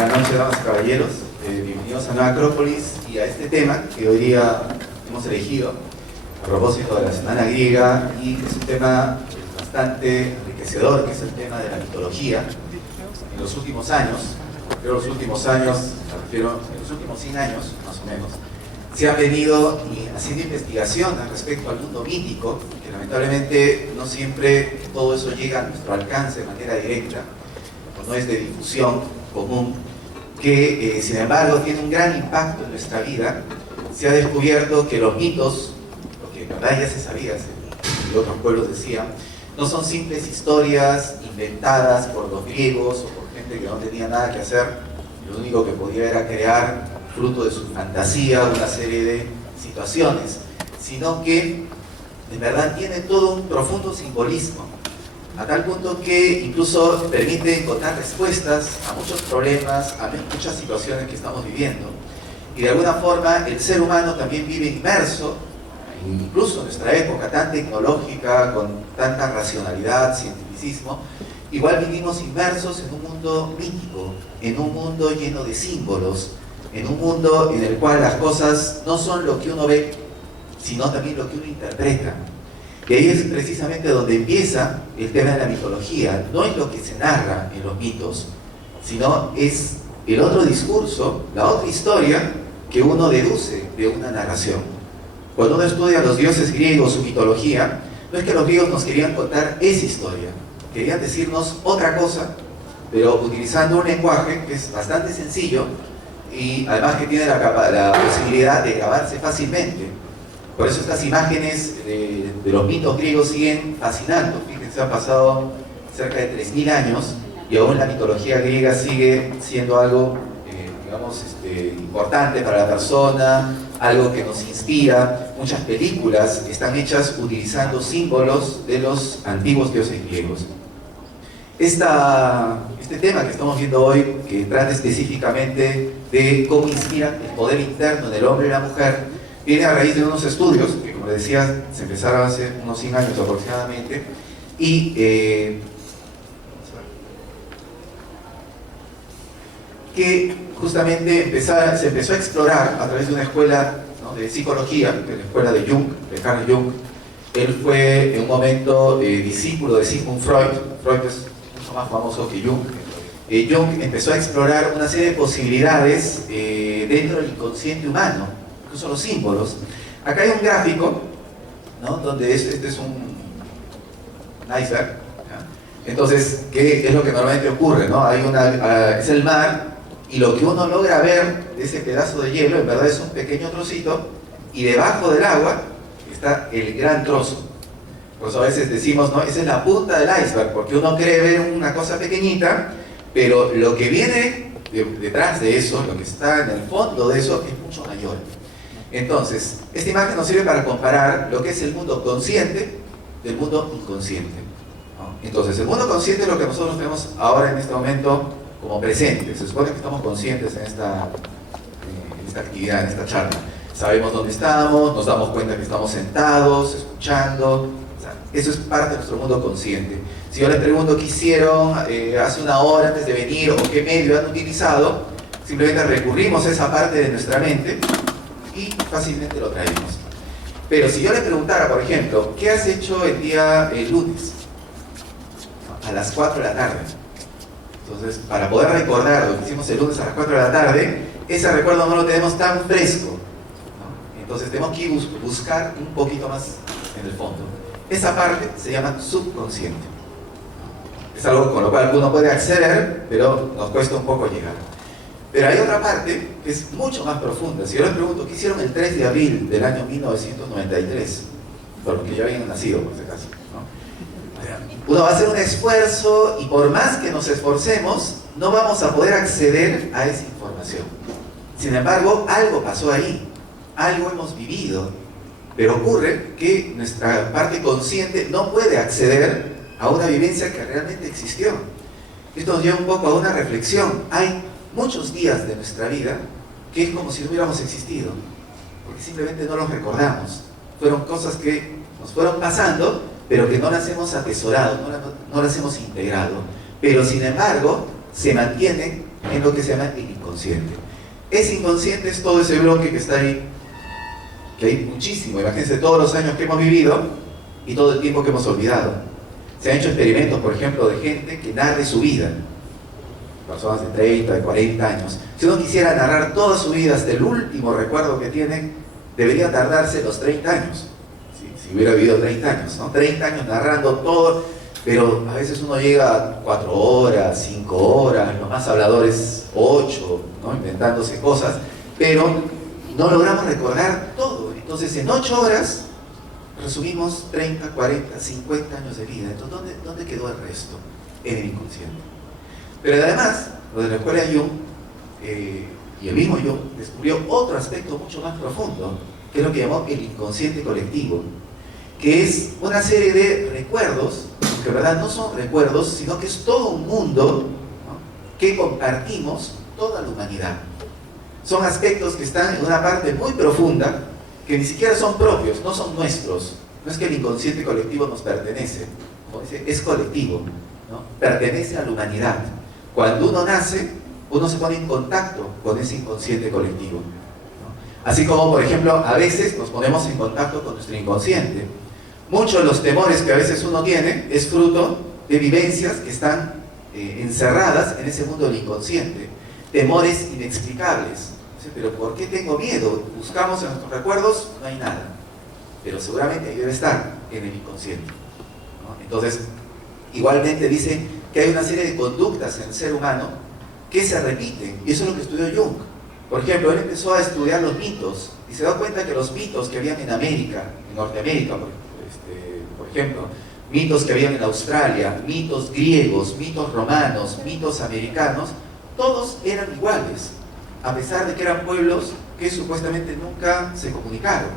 Buenas noches, damas y caballeros. Bienvenidos a Nueva Acrópolis y a este tema que hoy día hemos elegido a propósito de la Semana Griega, y es un tema bastante enriquecedor, que es el tema de la mitología. En los últimos años, creo los últimos años, me refiero en los últimos 100 años, más o menos, se ha venido haciendo investigación respecto al mundo mítico, que lamentablemente no siempre todo eso llega a nuestro alcance de manera directa, o no es de difusión común, que sin embargo tiene un gran impacto en nuestra vida. Se ha descubierto que los mitos, lo que en verdad ya se sabía, y otros pueblos decían, no son simples historias inventadas por los griegos o por gente que no tenía nada que hacer. Lo único que podía era crear, fruto de su fantasía, una serie de situaciones, sino que en verdad tiene todo un profundo simbolismo, a tal punto que incluso permite encontrar respuestas a muchos problemas, a muchas situaciones que estamos viviendo. Y de alguna forma el ser humano también vive inmerso, incluso en nuestra época tan tecnológica, con tanta racionalidad, cientificismo, igual vivimos inmersos en un mundo mítico, en un mundo lleno de símbolos, en un mundo en el cual las cosas no son lo que uno ve, sino también lo que uno interpreta. Y ahí es precisamente donde empieza el tema de la mitología. No es lo que se narra en los mitos, sino es el otro discurso, la otra historia que uno deduce de una narración. Cuando uno estudia a los dioses griegos, su mitología, no es que los griegos nos querían contar esa historia, querían decirnos otra cosa, pero utilizando un lenguaje que es bastante sencillo y además que tiene la posibilidad de grabarse fácilmente. Por eso estas imágenes de los mitos griegos siguen fascinando. Fíjense, han pasado cerca de 3000 años y aún la mitología griega sigue siendo algo, digamos, importante para la persona, algo que nos inspira. Muchas películas están hechas utilizando símbolos de los antiguos dioses griegos. Este tema que estamos viendo hoy, que trata específicamente de cómo inspira el poder interno del hombre y la mujer, viene a raíz de unos estudios que, como les decía, se empezaron hace unos 100 años aproximadamente, y que justamente se empezó a explorar a través de una escuela, ¿no?, de psicología, que es la escuela de Jung, de Carl Jung. Él fue en un momento discípulo de Sigmund Freud. Freud es mucho más famoso que Jung. Jung empezó a explorar una serie de posibilidades dentro del inconsciente humano, incluso los símbolos. Acá hay un gráfico, ¿no?, donde este es un iceberg, ¿ya? Entonces, ¿qué es lo que normalmente ocurre, ¿no? Es el mar, y lo que uno logra ver de ese pedazo de hielo en verdad es un pequeño trocito, y debajo del agua está el gran trozo. Por eso a veces decimos, ¿no?, esa es la punta del iceberg, porque uno cree ver una cosa pequeñita, pero lo que viene detrás de eso, lo que está en el fondo de eso, es mucho mayor. Entonces, esta imagen nos sirve para comparar lo que es el mundo consciente del mundo inconsciente, ¿no? Entonces, el mundo consciente es lo que nosotros tenemos ahora en este momento como presente. Se supone que estamos conscientes en esta actividad, en esta charla. Sabemos dónde estamos, nos damos cuenta que estamos sentados, escuchando. O sea, eso es parte de nuestro mundo consciente. Si yo les pregunto qué hicieron hace una hora antes de venir o qué medio han utilizado, simplemente recurrimos a esa parte de nuestra mente y fácilmente lo traemos. Pero si yo le preguntara, por ejemplo, ¿qué has hecho el día lunes? A las 4 de la tarde. Entonces, para poder recordar lo que hicimos el lunes a las 4 de la tarde, ese recuerdo no lo tenemos tan fresco, ¿no? Entonces tenemos que buscar un poquito más en el fondo. Esa parte se llama subconsciente. Es algo con lo cual uno puede acceder, pero nos cuesta un poco llegar. Pero hay otra parte que es mucho más profunda. Si yo les pregunto, ¿qué hicieron el 3 de abril del año 1993? Por los que ya habían nacido, por si acaso, ¿no? Uno va a hacer un esfuerzo y por más que nos esforcemos, no vamos a poder acceder a esa información. Sin embargo, algo pasó ahí, algo hemos vivido, pero ocurre que nuestra parte consciente no puede acceder a una vivencia que realmente existió. Esto nos lleva un poco a una reflexión. Hay muchos días de nuestra vida que es como si no hubiéramos existido, porque simplemente no los recordamos. Fueron cosas que nos fueron pasando, pero que no las hemos atesorado, no las hemos integrado, pero sin embargo se mantienen en lo que se llama el inconsciente. Ese inconsciente es todo ese bloque que está ahí, que hay muchísimo. Imagínense todos los años que hemos vivido y todo el tiempo que hemos olvidado. Se han hecho experimentos, por ejemplo, de gente que narre su vida, personas de 30, de 40 años. Si uno quisiera narrar toda su vida hasta el último recuerdo que tiene, debería tardarse los 30 años, si hubiera vivido 30 años, ¿no? 30 años narrando todo, pero a veces uno llega a 4 horas, 5 horas, los más habladores 8, ¿no? Inventándose cosas, pero no logramos recordar todo. Entonces en 8 horas resumimos 30, 40, 50 años de vida. Entonces, ¿dónde quedó el resto? En el inconsciente. Pero además, lo de la escuela de Jung, y el mismo Jung, descubrió otro aspecto mucho más profundo, que es lo que llamó el inconsciente colectivo, que es una serie de recuerdos, que en verdad no son recuerdos, sino que es todo un mundo, ¿no?, que compartimos toda la humanidad. Son aspectos que están en una parte muy profunda, que ni siquiera son propios, no son nuestros. No es que el inconsciente colectivo nos pertenece, como dice, es colectivo, ¿no? Pertenece a la humanidad. Cuando uno nace, uno se pone en contacto con ese inconsciente colectivo, ¿no? Así como, por ejemplo, a veces nos ponemos en contacto con nuestro inconsciente. Muchos de los temores que a veces uno tiene es fruto de vivencias que están encerradas en ese mundo del inconsciente. Temores inexplicables. Pero ¿por qué tengo miedo? Buscamos en nuestros recuerdos, no hay nada. Pero seguramente ahí debe estar, en el inconsciente, ¿no? Entonces, igualmente dice que hay una serie de conductas en el ser humano que se repiten, y eso es lo que estudió Jung. Por ejemplo, él empezó a estudiar los mitos, y se da cuenta que los mitos que habían en América, en Norteamérica, por ejemplo, mitos que habían en Australia, mitos griegos, mitos romanos, mitos americanos, todos eran iguales, a pesar de que eran pueblos que supuestamente nunca se comunicaron.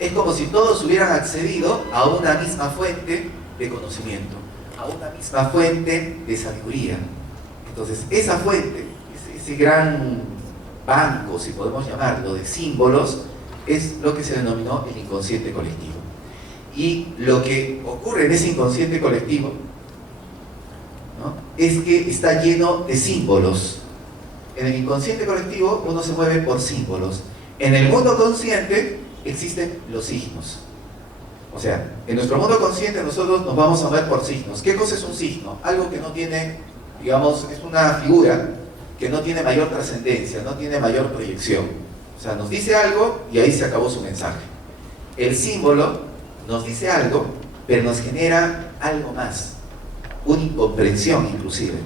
Es como si todos hubieran accedido a una misma fuente de conocimiento, a una misma fuente de sabiduría. Entonces, esa fuente, ese gran banco, si podemos llamarlo, de símbolos, es lo que se denominó el inconsciente colectivo. Y lo que ocurre en ese inconsciente colectivo, ¿no?, es que está lleno de símbolos. En el inconsciente colectivo uno se mueve por símbolos. En el mundo consciente existen los signos. O sea, en nuestro mundo consciente nosotros nos vamos a mover por signos. ¿Qué cosa es un signo? Algo que no tiene, digamos, es una figura que no tiene mayor trascendencia, no tiene mayor proyección. O sea, nos dice algo y ahí se acabó su mensaje. El símbolo nos dice algo, pero nos genera algo más, una incomprensión inclusive.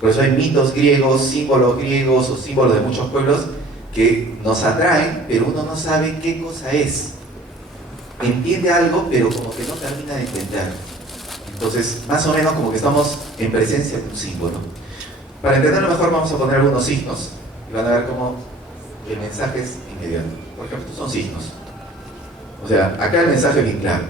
Por eso hay mitos griegos, símbolos griegos o símbolos de muchos pueblos que nos atraen, pero uno no sabe qué cosa es. Entiende algo, pero como que no termina de entender. Entonces, más o menos como que estamos en presencia de un símbolo. Para entenderlo mejor vamos a poner algunos signos y van a ver cómo el mensaje es inmediato. Por ejemplo, estos son signos. O sea, acá el mensaje es bien claro.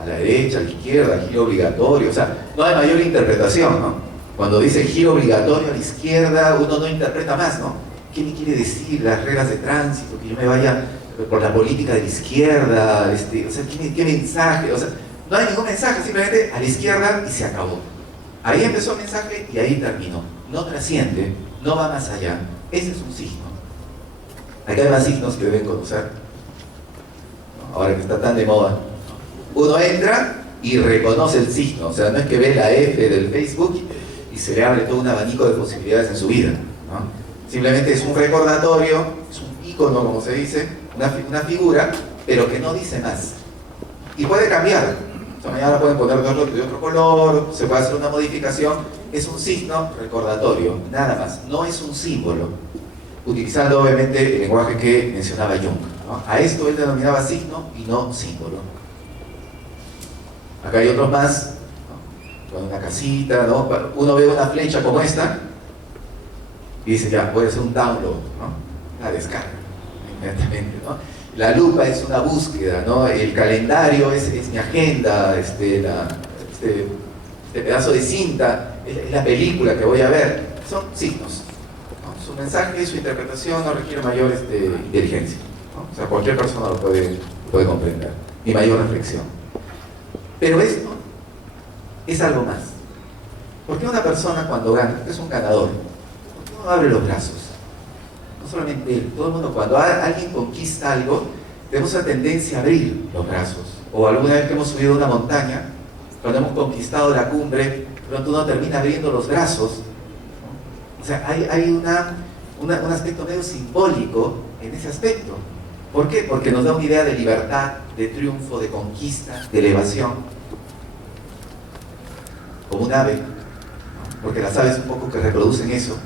A la derecha, a la izquierda, giro obligatorio. O sea, no hay mayor interpretación, ¿no? Cuando dice giro obligatorio a la izquierda, uno no interpreta más, ¿no? ¿Qué me quiere decir las reglas de tránsito? Que yo me vaya por la política de la izquierda, o sea, ¿qué mensaje? O sea, no hay ningún mensaje, simplemente a la izquierda y se acabó. Ahí empezó el mensaje y ahí terminó. No trasciende, no va más allá. Ese es un signo. Acá hay más signos que deben conocer, ¿no? Ahora que está tan de moda. Uno entra y reconoce el signo, o sea, no es que ve la F del Facebook y se le abre todo un abanico de posibilidades en su vida, ¿no? Simplemente es un recordatorio, es un ícono, como se dice, una figura, pero que no dice más. Y puede cambiar. O sea, mañana pueden poner de otro color, se puede hacer una modificación. Es un signo recordatorio, nada más. No es un símbolo. Utilizando obviamente el lenguaje que mencionaba Jung, ¿no? A esto él denominaba signo y no símbolo. Acá hay otros más, ¿no? Con una casita, ¿no? Uno ve una flecha como esta y dice, ya, puede ser un download, ¿no? La descarga inmediatamente, ¿no? La lupa es una búsqueda, ¿no? El calendario es mi agenda, este pedazo de cinta es la película que voy a ver. Son signos, ¿no? Su mensaje y su interpretación no requiere mayor inteligencia, ¿no? O sea, cualquier persona lo puede comprender, ni mayor reflexión. Pero esto es algo más. ¿Por qué una persona cuando gana, es un ganador, por qué mundo abre los brazos. No solamente él, todo el mundo. Cuando alguien conquista algo, tenemos la tendencia a abrir los brazos. O alguna vez que hemos subido una montaña, cuando hemos conquistado la cumbre, pronto uno termina abriendo los brazos, ¿no? O sea, hay un aspecto medio simbólico en ese aspecto. ¿Por qué? Porque nos da una idea de libertad, de triunfo, de conquista, de elevación. Como un ave, ¿no? Porque las aves un poco que reproducen eso.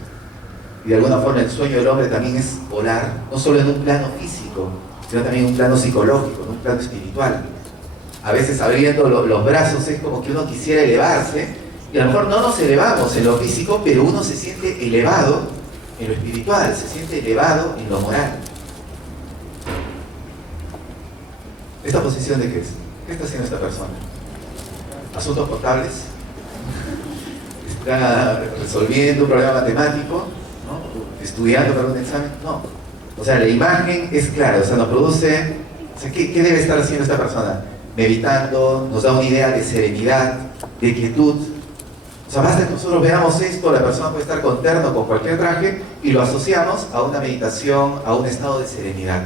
Y de alguna forma el sueño del hombre también es volar, no solo en un plano físico, sino también en un plano psicológico, en un plano espiritual. A veces abriendo los brazos es como que uno quisiera elevarse, y a lo mejor no nos elevamos en lo físico, pero uno se siente elevado en lo espiritual, se siente elevado en lo moral. ¿Esta posición de qué es? ¿Qué está haciendo esta persona? ¿Asuntos contables? ¿Está resolviendo un problema matemático? ¿No? ¿Estudiando para un examen? No. O sea, la imagen es clara, o sea, nos produce... O sea, ¿qué debe estar haciendo esta persona? Meditando, nos da una idea de serenidad, de quietud. O sea, basta que nosotros veamos esto, la persona puede estar con terno, con cualquier traje, y lo asociamos a una meditación, a un estado de serenidad.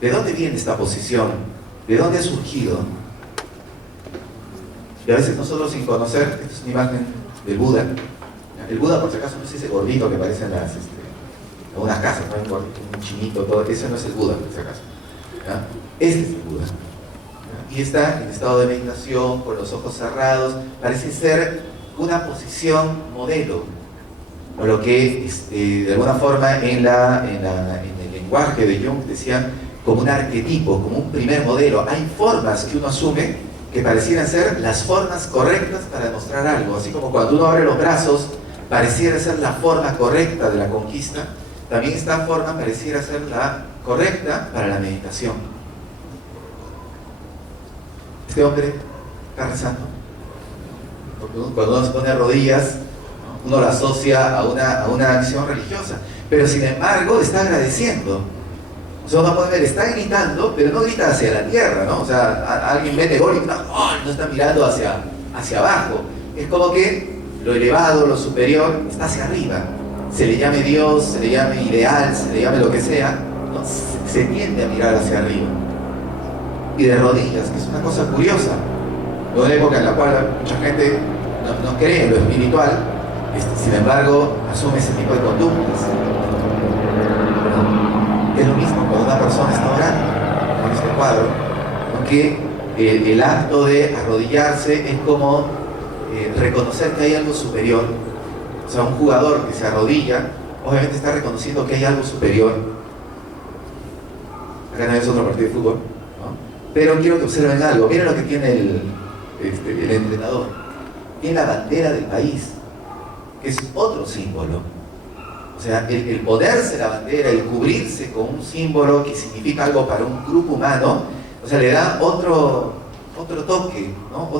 ¿De dónde viene esta posición? ¿De dónde ha surgido? Y a veces nosotros sin conocer, esta es una imagen del Buda. El Buda, por si acaso, no es ese gordito que aparece en algunas casas, ¿no? Un chinito, todo. Ese no es el Buda, por si acaso. ¿Ya? Este es el Buda. ¿Ya? Y está en estado de meditación, con los ojos cerrados. Parece ser una posición modelo, o lo que de alguna forma en el lenguaje de Jung decían como un arquetipo, como un primer modelo. Hay formas que uno asume que parecieran ser las formas correctas para demostrar algo, así como cuando uno abre los brazos pareciera ser la forma correcta de la conquista, también esta forma pareciera ser la correcta para la meditación. Este hombre está rezando, porque cuando uno se pone de rodillas, ¿no? Uno lo asocia a una acción religiosa, pero sin embargo está agradeciendo. O sea, uno puede ver, está gritando, pero no grita hacia la tierra, ¿no? O sea, alguien mete gol y no está mirando hacia abajo. Es como que lo elevado, lo superior, está hacia arriba. Se le llame Dios, se le llame ideal, se le llame lo que sea, ¿no? Se tiende a mirar hacia arriba. Y de rodillas, que es una cosa curiosa. En una época en la cual mucha gente no cree en lo espiritual, sin embargo, asume ese tipo de conductas. Es lo mismo cuando una persona está orando, con este cuadro, aunque el acto de arrodillarse es como reconocer que hay algo superior. O sea, un jugador que se arrodilla, obviamente está reconociendo que hay algo superior. Acá no es otro partido de fútbol, ¿no? Pero quiero que observen algo. Miren lo que tiene el entrenador. Tiene la bandera del país, que es otro símbolo. O sea, el ponerse la bandera, el cubrirse con un símbolo que significa algo para un grupo humano, o sea, le da otro toque, ¿no?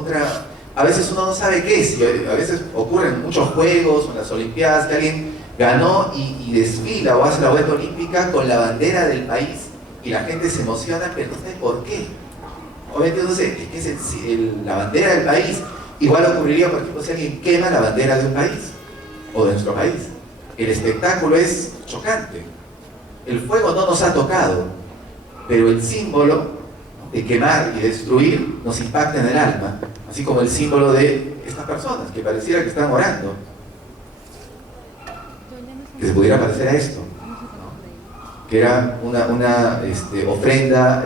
A veces uno no sabe qué es, y a veces ocurren muchos juegos o en las Olimpiadas que alguien ganó y desfila o hace la vuelta olímpica con la bandera del país y la gente se emociona, pero no sabe por qué. Obviamente no sé, es que es la bandera del país. Igual ocurriría, por ejemplo, si alguien quema la bandera de un país o de nuestro país. El espectáculo es chocante. El fuego no nos ha tocado, pero el símbolo de quemar y destruir nos impacta en el alma, así como el símbolo de estas personas que pareciera que están orando, que se pudiera parecer a esto, ¿no? Que era una ofrenda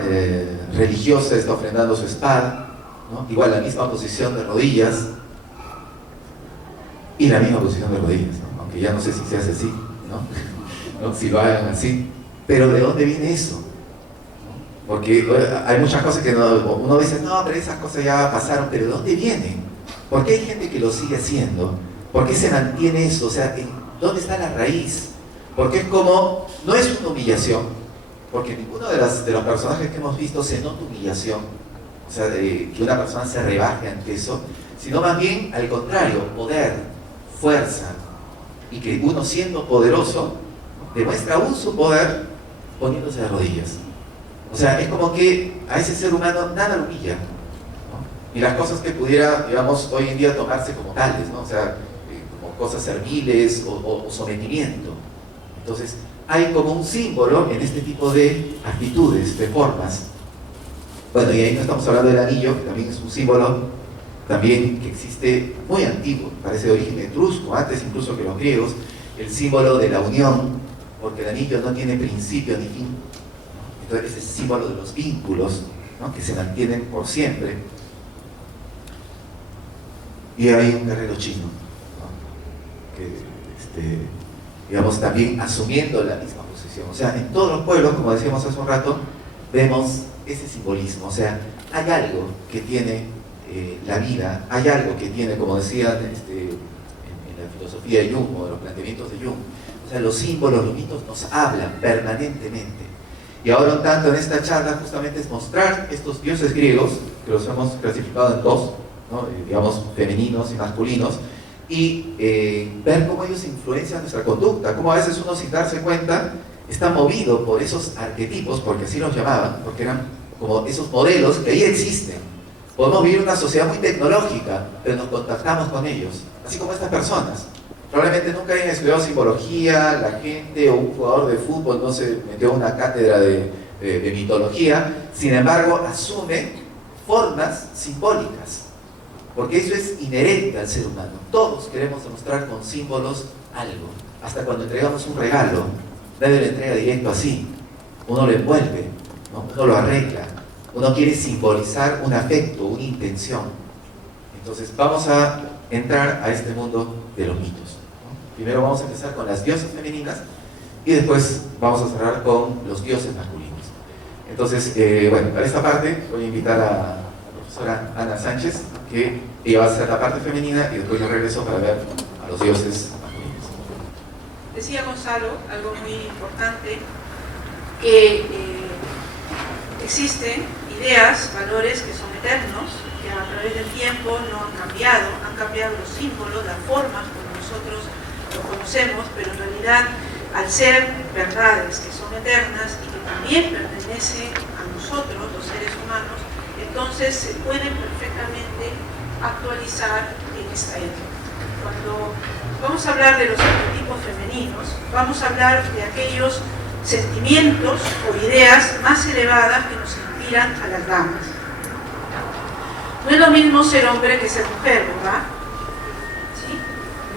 religiosa, está ofrendando su espada, ¿no? Igual la misma posición de rodillas y la misma posición de rodillas, ¿no? Aunque ya no sé si se hace así, ¿no? Si lo hagan así, pero ¿de dónde viene eso? Porque hay muchas cosas que uno dice, no, pero esas cosas ya pasaron, pero ¿de dónde vienen? ¿Por qué hay gente que lo sigue haciendo? ¿Por qué se mantiene eso? O sea, ¿dónde está la raíz? Porque es como, no es una humillación, porque ninguno de los personajes que hemos visto se nota humillación, o sea, que una persona se rebaje ante eso, sino más bien al contrario, poder, fuerza, y que uno siendo poderoso, demuestra aún su poder poniéndose de rodillas. O sea, es como que a ese ser humano nada lo humilla, ¿no? Y las cosas que pudiera, hoy en día tomarse como tales, ¿no? O sea, como cosas serviles o sometimiento. Entonces, hay como un símbolo en este tipo de actitudes, de formas. Bueno, y ahí no estamos hablando del anillo, que también es un símbolo también que existe muy antiguo, parece de origen etrusco, antes incluso que los griegos, el símbolo de la unión, porque el anillo no tiene principio ni fin, ¿no? Entonces ese es el símbolo de los vínculos, ¿no? Que se mantienen por siempre. Y hay un guerrero chino, ¿no? Que digamos, también asumiendo la misma posición. O sea, en todos los pueblos, como decíamos hace un rato, vemos ese simbolismo. O sea, hay algo que tiene la vida, hay algo que tiene, como decían en la filosofía de Jung o de los planteamientos de Jung. O sea, los símbolos, los mitos nos hablan permanentemente. Y ahora un tanto en esta charla justamente es mostrar estos dioses griegos, que los hemos clasificado en dos, ¿no? Digamos, femeninos y masculinos, y ver cómo ellos influencian nuestra conducta, cómo a veces uno sin darse cuenta está movido por esos arquetipos, porque así los llamaban, porque eran como esos modelos que ahí existen. Podemos vivir en una sociedad muy tecnológica, pero nos contactamos con ellos, así como estas personas. Probablemente nunca hayan estudiado simbología, la gente o un jugador de fútbol no se metió a una cátedra de mitología, sin embargo asume formas simbólicas, porque eso es inherente al ser humano. Todos queremos demostrar con símbolos algo, hasta cuando entregamos un regalo, nadie lo entrega directo así, uno lo envuelve, ¿no? Uno lo arregla, uno quiere simbolizar un afecto, una intención. Entonces vamos a entrar a este mundo de los mitos, ¿no? Primero vamos a empezar con las diosas femeninas y después vamos a cerrar con los dioses masculinos. Entonces, bueno, para esta parte voy a invitar a la profesora Ana Sánchez, que ella va a hacer la parte femenina y después yo regreso para ver a los dioses masculinos. Decía Gonzalo algo muy importante, que existen ideas, valores que son eternos, que a través del tiempo no han cambiado los símbolos, las formas como nosotros lo conocemos, pero en realidad al ser verdades que son eternas y que también pertenecen a nosotros, los seres humanos, entonces se pueden perfectamente actualizar en esta época. Cuando vamos a hablar de los arquetipos femeninos, vamos a hablar de aquellos sentimientos o ideas más elevadas que nos inspiran a las damas. No es lo mismo ser hombre que ser mujer, ¿verdad? ¿Sí?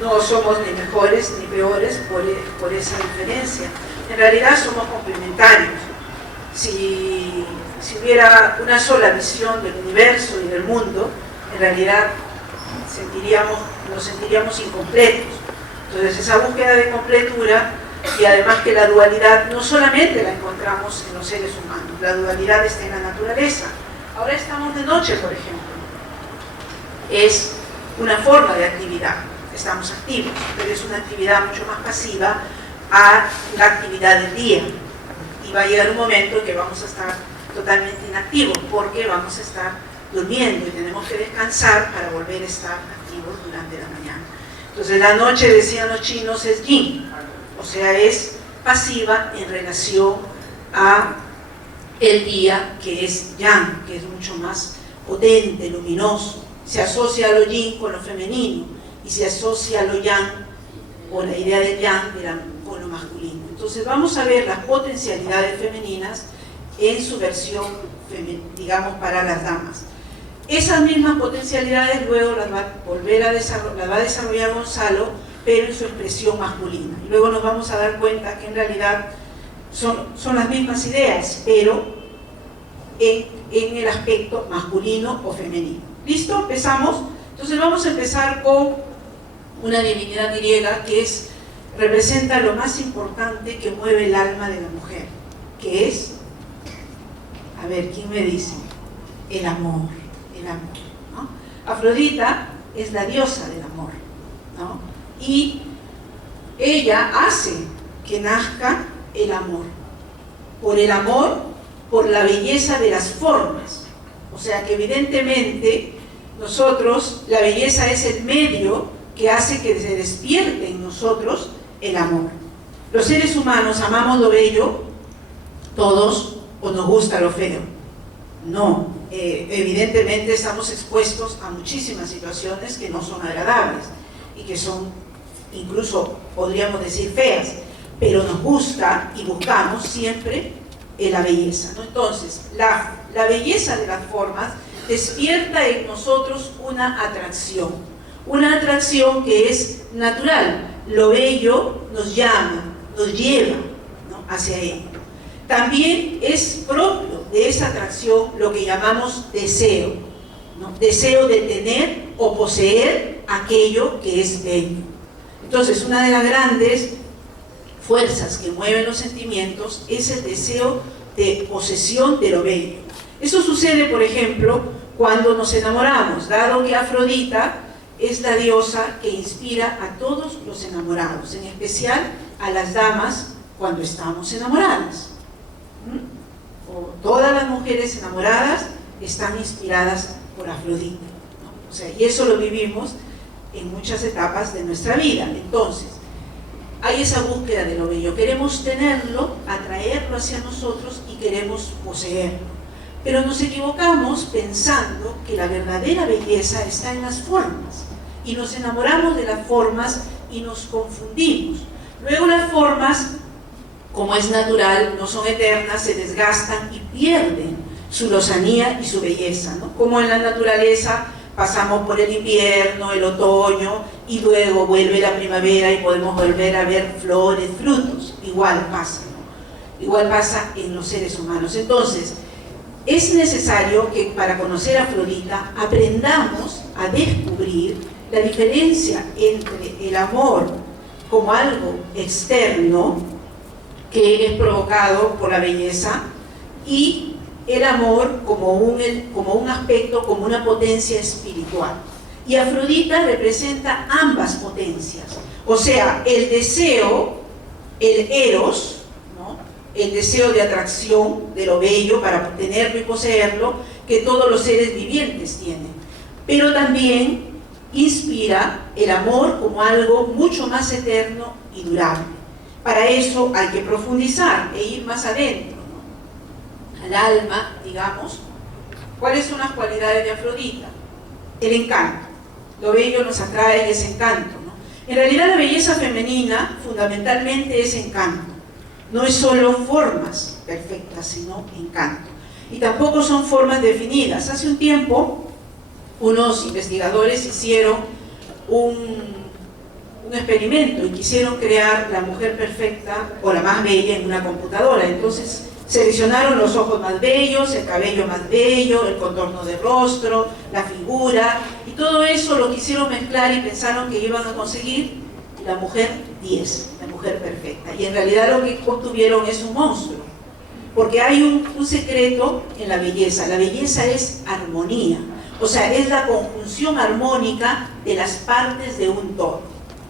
No somos ni mejores ni peores por esa diferencia. En realidad somos complementarios. Si hubiera una sola visión del universo y del mundo, en realidad nos sentiríamos incompletos. Entonces esa búsqueda de completura, y además que la dualidad no solamente la encontramos en los seres humanos, la dualidad está en la naturaleza. Ahora estamos de noche, por ejemplo. Es una forma de actividad, estamos activos, pero es una actividad mucho más pasiva a la actividad del día. Y va a llegar un momento en que vamos a estar totalmente inactivos, porque vamos a estar durmiendo y tenemos que descansar para volver a estar activos durante la mañana. Entonces la noche, decían los chinos, es yin, o sea, es pasiva en relación a el día, que es yang, que es mucho más potente, luminoso. Se asocia a lo yin con lo femenino y se asocia a lo yang, o la idea del yang, con lo masculino. Entonces vamos a ver las potencialidades femeninas en su versión, digamos, para las damas. Esas mismas potencialidades luego las va a desarrollar Gonzalo, pero en su expresión masculina. Y luego nos vamos a dar cuenta que en realidad son las mismas ideas, pero en el aspecto masculino o femenino. ¿Listo? ¿Empezamos? Entonces vamos a empezar con una divinidad griega que representa lo más importante que mueve el alma de la mujer, que es, a ver, ¿quién me dice? El amor, ¿no? Afrodita es la diosa del amor, ¿no? Y ella hace que nazca el amor, por la belleza de las formas. O sea que evidentemente nosotros, la belleza es el medio que hace que se despierte en nosotros el amor. Los seres humanos amamos lo bello, todos, o nos gusta lo feo. No, evidentemente estamos expuestos a muchísimas situaciones que no son agradables y que son, incluso podríamos decir, feas, pero nos gusta y buscamos siempre la belleza, ¿no? Entonces, la belleza de las formas despierta en nosotros una atracción que es natural. Lo bello nos llama, nos lleva, ¿no?, hacia ello. También es propio de esa atracción lo que llamamos deseo, ¿no? Deseo de tener o poseer aquello que es bello. Entonces, una de las grandes fuerzas que mueven los sentimientos es el deseo de posesión de lo bello. Eso sucede, por ejemplo, cuando nos enamoramos, dado que Afrodita es la diosa que inspira a todos los enamorados, en especial a las damas cuando estamos enamoradas. O todas las mujeres enamoradas están inspiradas por Afrodita, ¿no? O sea, y eso lo vivimos en muchas etapas de nuestra vida. Entonces, hay esa búsqueda de lo bello, queremos tenerlo, atraerlo hacia nosotros y queremos poseerlo. Pero nos equivocamos pensando que la verdadera belleza está en las formas, y nos enamoramos de las formas y nos confundimos. Luego las formas, como es natural, no son eternas, se desgastan y pierden su lozanía y su belleza, ¿no? Como en la naturaleza pasamos por el invierno, el otoño, y luego vuelve la primavera y podemos volver a ver flores, frutos. Igual pasa, ¿no? Igual pasa en los seres humanos. Entonces, es necesario que para conocer a Afrodita aprendamos a descubrir la diferencia entre el amor como algo externo que es provocado por la belleza y el amor como un aspecto, como una potencia espiritual. Y Afrodita representa ambas potencias, o sea, el deseo, el eros, ¿no?, el deseo de atracción de lo bello para tenerlo y poseerlo, que todos los seres vivientes tienen, pero también inspira el amor como algo mucho más eterno y durable. Para eso hay que profundizar e ir más adentro, ¿no?, al alma, digamos. ¿Cuáles son las cualidades de Afrodita? El encanto. Lo bello nos atrae y es encanto, ¿no? En realidad la belleza femenina fundamentalmente es encanto. No es solo formas perfectas, sino encanto. Y tampoco son formas definidas. Hace un tiempo unos investigadores hicieron un experimento y quisieron crear la mujer perfecta o la más bella en una computadora. Entonces seleccionaron los ojos más bellos, el cabello más bello, el contorno del rostro, la figura, y todo eso lo quisieron mezclar y pensaron que iban a conseguir la mujer 10, la mujer perfecta. Y en realidad lo que obtuvieron es un monstruo, porque hay un secreto en la belleza. La belleza es armonía, o sea, es la conjunción armónica de las partes de un todo.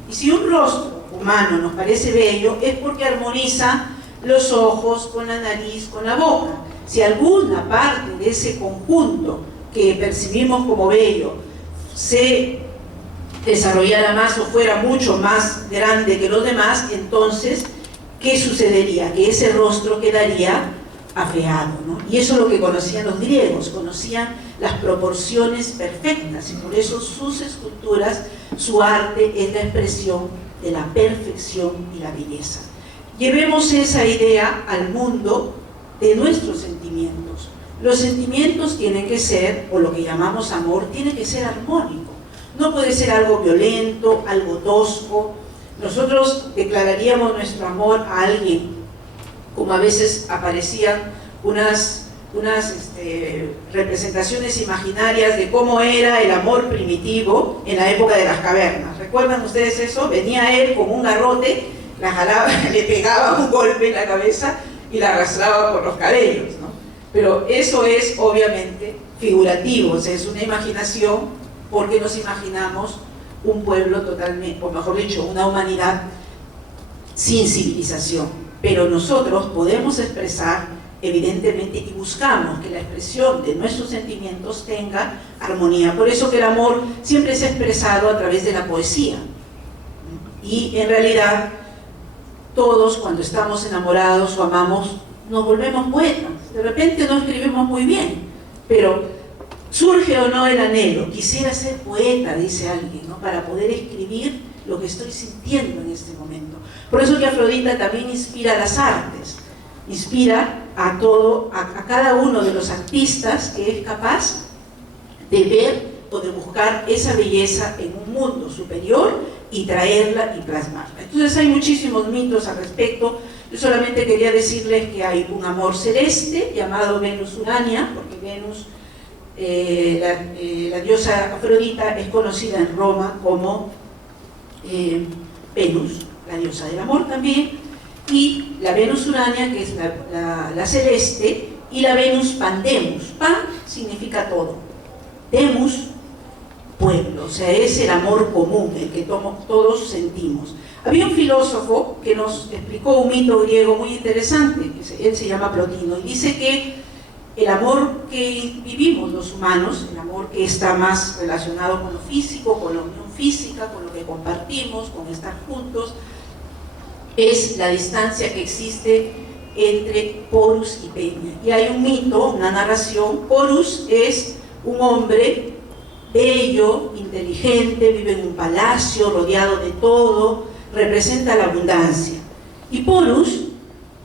Y si un rostro humano nos parece bello, es porque armoniza los ojos con la nariz, con la boca. Si alguna parte de ese conjunto que percibimos como bello se desarrollara más o fuera mucho más grande que los demás, entonces, ¿qué sucedería? Que ese rostro quedaría afeado, ¿no? Y eso es lo que conocían los griegos, conocían las proporciones perfectas, y por eso sus esculturas, su arte es la expresión de la perfección y la belleza. Llevemos esa idea al mundo de nuestros sentimientos. Los sentimientos tienen que ser, o lo que llamamos amor, tiene que ser armónico. No puede ser algo violento, algo tosco. Nosotros declararíamos nuestro amor a alguien, como a veces aparecían unas representaciones imaginarias de cómo era el amor primitivo en la época de las cavernas. ¿Recuerdan ustedes eso? Venía él con un garrote, la jalaba, le pegaba un golpe en la cabeza y la arrastraba por los cabellos, ¿no? Pero eso es obviamente figurativo, o sea, es una imaginación, porque nos imaginamos un pueblo totalmente, o mejor dicho, una humanidad sin civilización. Pero nosotros podemos expresar, evidentemente, y buscamos que la expresión de nuestros sentimientos tenga armonía. Por eso que el amor siempre es expresado a través de la poesía. Y en realidad, todos cuando estamos enamorados o amamos, nos volvemos poetas. De repente no escribimos muy bien, pero surge o no el anhelo. Quisiera ser poeta, dice alguien, ¿no?, para poder escribir lo que estoy sintiendo en este momento. Por eso que Afrodita también inspira las artes, inspira a cada uno de los artistas que es capaz de ver o de buscar esa belleza en un mundo superior y traerla y plasmarla. Entonces hay muchísimos mitos al respecto. Yo solamente quería decirles que hay un amor celeste llamado Venus Urania, porque Venus, la diosa Afrodita, es conocida en Roma como Venus, la diosa del amor también, y la Venus Urania, que es la celeste, y la Venus Pandemus. Pan significa todo, Demus, pueblo, o sea, es el amor común, el que todos sentimos. Había un filósofo que nos explicó un mito griego muy interesante, él se llama Plotino, y dice que el amor que vivimos los humanos, el amor que está más relacionado con lo físico, con la unión física, con lo que compartimos, con estar juntos, es la distancia que existe entre Porus y Peña. Y hay un mito, una narración. Porus es un hombre bello, inteligente, vive en un palacio rodeado de todo, representa la abundancia. Y Porus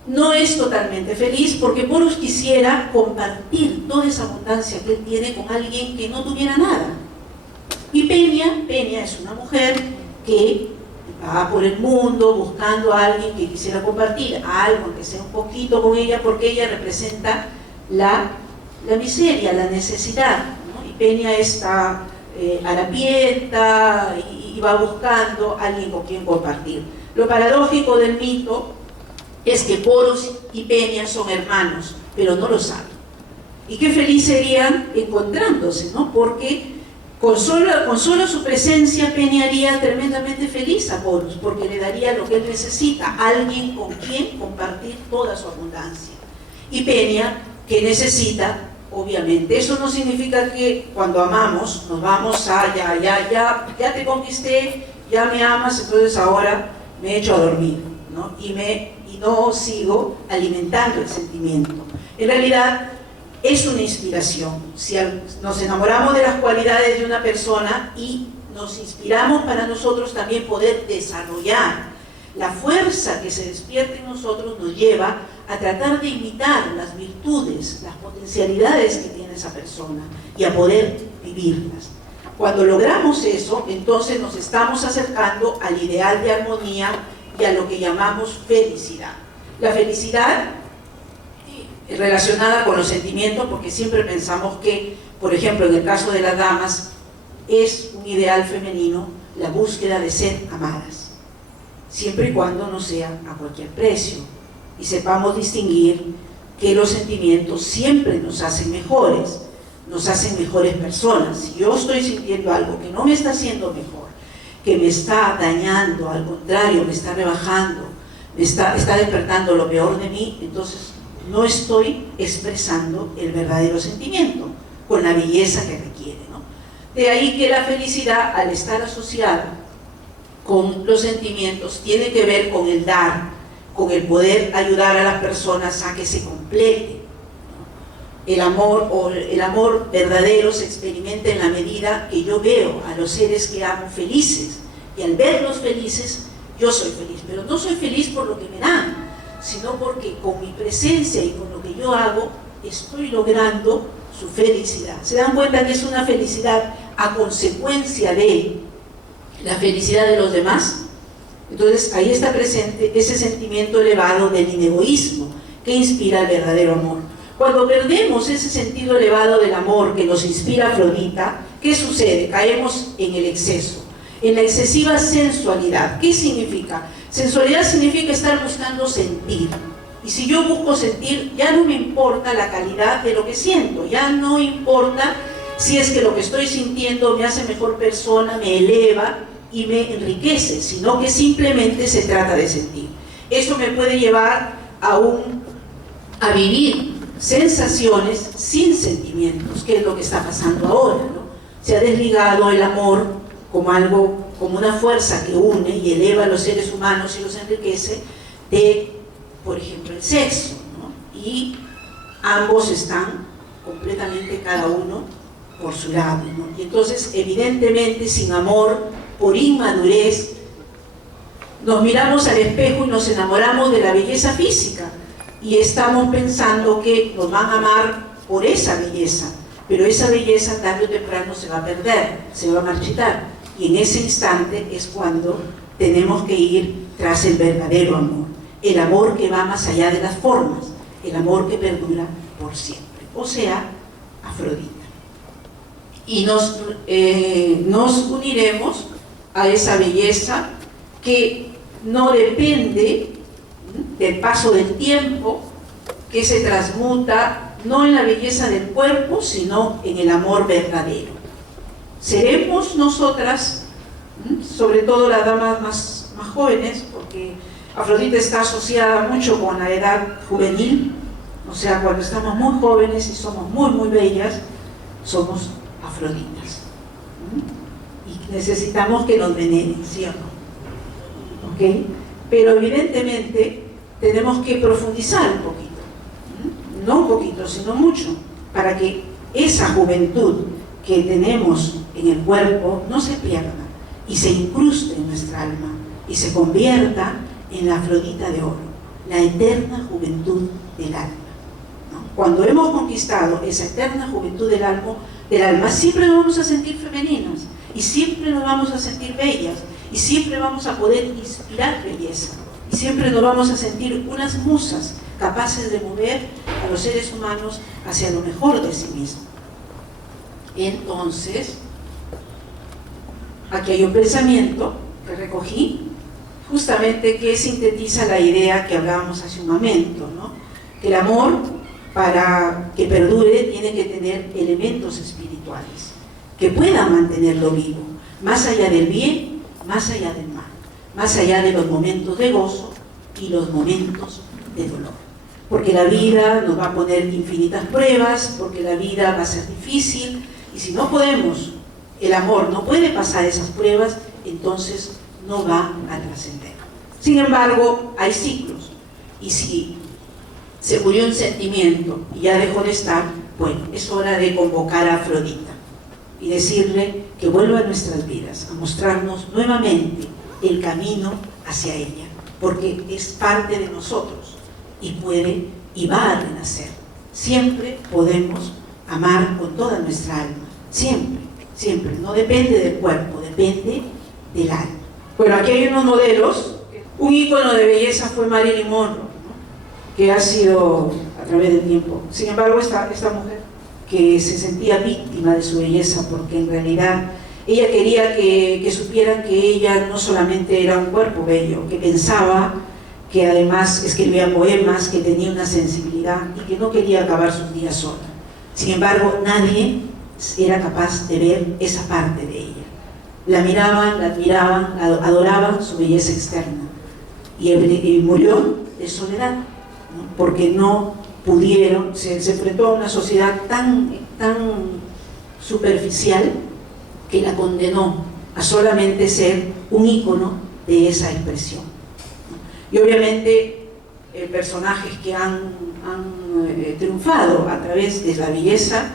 no es totalmente feliz porque Porus quisiera compartir toda esa abundancia que él tiene con alguien que no tuviera nada. Y Peña es una mujer que va por el mundo buscando a alguien que quisiera compartir algo, que sea un poquito con ella, porque ella representa la miseria, la necesidad, ¿no? Y Peña está harapienta y va buscando a alguien con quien compartir. Lo paradójico del mito es que Porus y Peña son hermanos, pero no lo saben. Y qué feliz serían encontrándose, ¿no? Porque con solo su presencia Peña haría tremendamente feliz a Porus, porque le daría lo que él necesita, alguien con quien compartir toda su abundancia. Y Peña, que necesita, obviamente. Eso no significa que cuando amamos nos vamos a ya te conquisté, ya me amas, entonces ahora me echo a dormir, ¿no? Y no sigo alimentando el sentimiento. En realidad es una inspiración. Si nos enamoramos de las cualidades de una persona y nos inspiramos para nosotros también poder desarrollar la fuerza que se despierta en nosotros, nos lleva a tratar de imitar las virtudes, las potencialidades que tiene esa persona y a poder vivirlas. Cuando logramos eso, entonces nos estamos acercando al ideal de armonía y a lo que llamamos felicidad. La felicidad relacionada con los sentimientos, porque siempre pensamos que, por ejemplo, en el caso de las damas, es un ideal femenino la búsqueda de ser amadas, siempre y cuando no sea a cualquier precio, y sepamos distinguir que los sentimientos siempre nos hacen mejores personas. Si yo estoy sintiendo algo que no me está haciendo mejor, que me está dañando, al contrario, me está rebajando, está despertando lo peor de mí, entonces no estoy expresando el verdadero sentimiento con la belleza que requiere, ¿no? De ahí que la felicidad, al estar asociada con los sentimientos, tiene que ver con el dar, con el poder ayudar a las personas a que se complete, ¿no? El amor verdadero se experimenta en la medida que yo veo a los seres que amo felices, y al verlos felices, yo soy feliz, pero no soy feliz por lo que me dan, sino porque con mi presencia y con lo que yo hago, estoy logrando su felicidad. ¿Se dan cuenta que es una felicidad a consecuencia de la felicidad de los demás? Entonces ahí está presente ese sentimiento elevado del inegoísmo que inspira el verdadero amor. Cuando perdemos ese sentido elevado del amor que nos inspira Afrodita, ¿qué sucede? Caemos en el exceso, en la excesiva sensualidad. ¿Qué significa? Sensualidad significa estar buscando sentir. Y si yo busco sentir, ya no me importa la calidad de lo que siento, ya no importa si es que lo que estoy sintiendo me hace mejor persona, me eleva y me enriquece, sino que simplemente se trata de sentir. Eso me puede llevar a vivir sensaciones sin sentimientos, que es lo que está pasando ahora, ¿no? Se ha desligado el amor como algo, como una fuerza que une y eleva a los seres humanos y los enriquece, de, por ejemplo, el sexo, ¿no? Y ambos están completamente cada uno por su lado, ¿no? Y entonces, evidentemente, sin amor, por inmadurez, nos miramos al espejo y nos enamoramos de la belleza física y estamos pensando que nos van a amar por esa belleza, pero esa belleza tarde o temprano se va a perder, se va a marchitar, y en ese instante es cuando tenemos que ir tras el verdadero amor, el amor que va más allá de las formas, el amor que perdura por siempre, o sea, Afrodita. Y nos uniremos a esa belleza que no depende del paso del tiempo, que se transmuta no en la belleza del cuerpo, sino en el amor verdadero. Seremos nosotras, sobre todo las damas más jóvenes, porque Afrodita está asociada mucho con la edad juvenil, o sea, cuando estamos muy jóvenes y somos muy bellas, somos Afroditas. Y necesitamos que nos veneren, ¿sí o no? ¿Ok? Pero evidentemente tenemos que profundizar un poquito, no un poquito, sino mucho, para que esa juventud que tenemos en el cuerpo no se pierda y se incruste en nuestra alma y se convierta en la Afrodita de oro, la eterna juventud del alma, ¿no? Cuando hemos conquistado esa eterna juventud del alma, siempre nos vamos a sentir femeninas y siempre nos vamos a sentir bellas y siempre vamos a poder inspirar belleza y siempre nos vamos a sentir unas musas capaces de mover a los seres humanos hacia lo mejor de sí mismos. Entonces, aquí hay un pensamiento que recogí, justamente que sintetiza la idea que hablábamos hace un momento, ¿no? Que el amor, para que perdure, tiene que tener elementos espirituales, que puedan mantenerlo vivo, más allá del bien, más allá del mal, más allá de los momentos de gozo y los momentos de dolor. Porque la vida nos va a poner infinitas pruebas, porque la vida va a ser difícil, y si no podemos, el amor no puede pasar esas pruebas, entonces no va a trascender. Sin embargo, hay ciclos, y si se murió un sentimiento y ya dejó de estar, bueno, es hora de convocar a Afrodita y decirle que vuelva a nuestras vidas, a mostrarnos nuevamente el camino hacia ella, porque es parte de nosotros y puede y va a renacer. Siempre podemos amar con toda nuestra alma, siempre, siempre, no depende del cuerpo, depende del alma. Bueno, aquí hay unos modelos. Un ícono de belleza fue Marilyn Monroe, ¿no? Que ha sido a través del tiempo. Sin embargo, esta mujer que se sentía víctima de su belleza, porque en realidad ella quería que supieran que ella no solamente era un cuerpo bello, que pensaba, que además escribía poemas, que tenía una sensibilidad y que no quería acabar sus días sola. Sin embargo, nadie era capaz de ver esa parte de ella. La miraban, la admiraban, la adoraban su belleza externa. Y murió de soledad, ¿no? Porque no pudieron, se enfrentó a una sociedad tan superficial que la condenó a solamente ser un ícono de esa expresión, ¿no? Y obviamente personajes que han triunfado a través de la belleza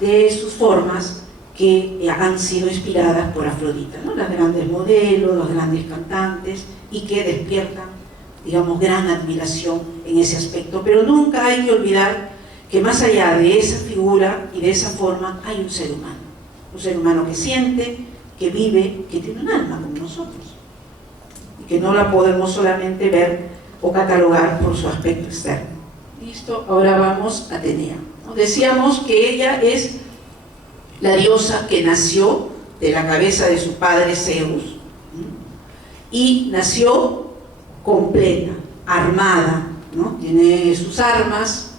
de sus formas, que han sido inspiradas por Afrodita, ¿no? Las grandes modelos, los grandes cantantes, y que despiertan, digamos, gran admiración en ese aspecto. Pero nunca hay que olvidar que más allá de esa figura y de esa forma hay un ser humano que siente, que vive, que tiene un alma como nosotros, y que no la podemos solamente ver o catalogar por su aspecto externo. Listo, ahora vamos a Atenea, ¿no? Decíamos que ella es la diosa que nació de la cabeza de su padre Zeus, y nació completa, armada, ¿no? Tiene sus armas,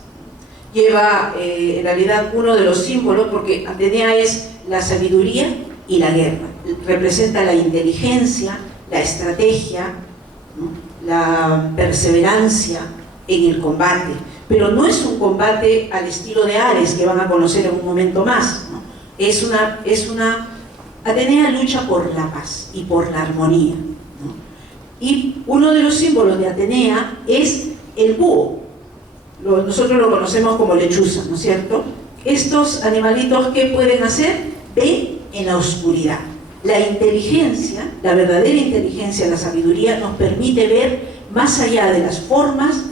lleva en realidad uno de los símbolos, porque Atenea es la sabiduría y la guerra, representa la inteligencia, la estrategia, ¿no? La perseverancia en el combate, pero no es un combate al estilo de Ares, que van a conocer en un momento más, ¿no? Atenea lucha por la paz y por la armonía, ¿no? Y uno de los símbolos de Atenea es el búho. Nosotros lo conocemos como lechuza, ¿no es cierto? Estos animalitos, ¿qué pueden hacer? Ven en la oscuridad. La inteligencia, la verdadera inteligencia, la sabiduría, nos permite ver más allá de las formas,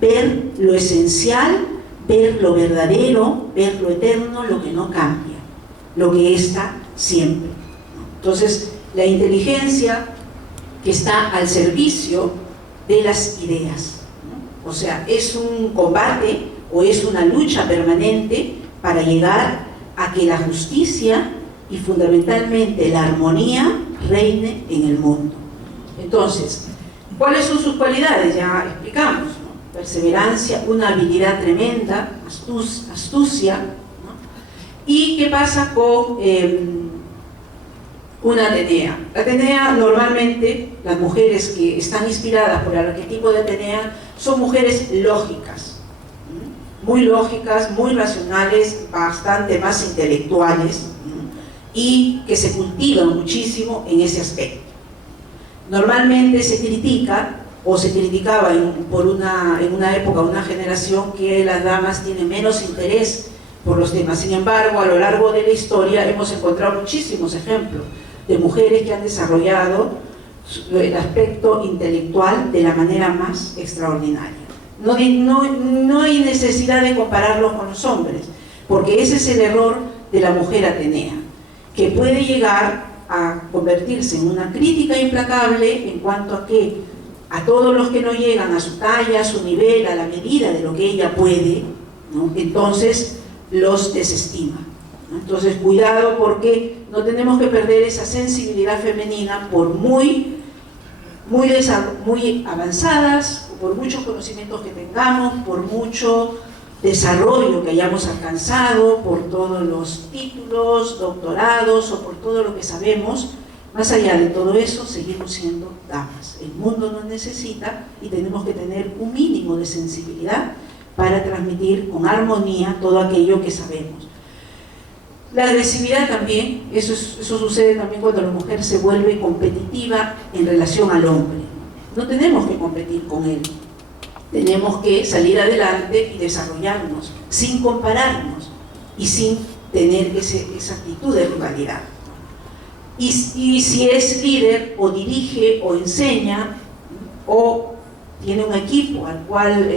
ver lo esencial, ver lo verdadero, ver lo eterno, lo que no cambia, lo que está siempre. Entonces, la inteligencia que está al servicio de las ideas, ¿no? O sea, es un combate o es una lucha permanente para llegar a que la justicia y fundamentalmente la armonía reine en el mundo. Entonces, ¿cuáles son sus cualidades? Ya explicamos, ¿no? Perseverancia, una habilidad tremenda, astucia, ¿no? ¿Y qué pasa con una Atenea? La Atenea, normalmente, las mujeres que están inspiradas por el arquetipo de Atenea son mujeres lógicas, muy lógicas, muy racionales, bastante más intelectuales, y que se cultivan muchísimo en ese aspecto. Normalmente se critica, o se criticaba en una época, una generación, que las damas tienen menos interés por los temas. Sin embargo, a lo largo de la historia hemos encontrado muchísimos ejemplos de mujeres que han desarrollado el aspecto intelectual de la manera más extraordinaria. No hay necesidad de compararlos con los hombres, porque ese es el error de la mujer Atenea, que puede llegar a convertirse en una crítica implacable en cuanto a que a todos los que no llegan a su talla, a su nivel, a la medida de lo que ella puede, ¿no? Entonces los desestima, ¿no? Entonces cuidado, porque no tenemos que perder esa sensibilidad femenina por muy avanzadas, por muchos conocimientos que tengamos, por mucho desarrollo que hayamos alcanzado, por todos los títulos, doctorados o por todo lo que sabemos. Más allá de todo eso, seguimos siendo damas. El mundo nos necesita y tenemos que tener un mínimo de sensibilidad para transmitir con armonía todo aquello que sabemos. La agresividad también, eso sucede también cuando la mujer se vuelve competitiva en relación al hombre. No tenemos que competir con él, tenemos que salir adelante y desarrollarnos sin compararnos y sin tener esa actitud de rivalidad. Y si es líder o dirige o enseña o tiene un equipo al cual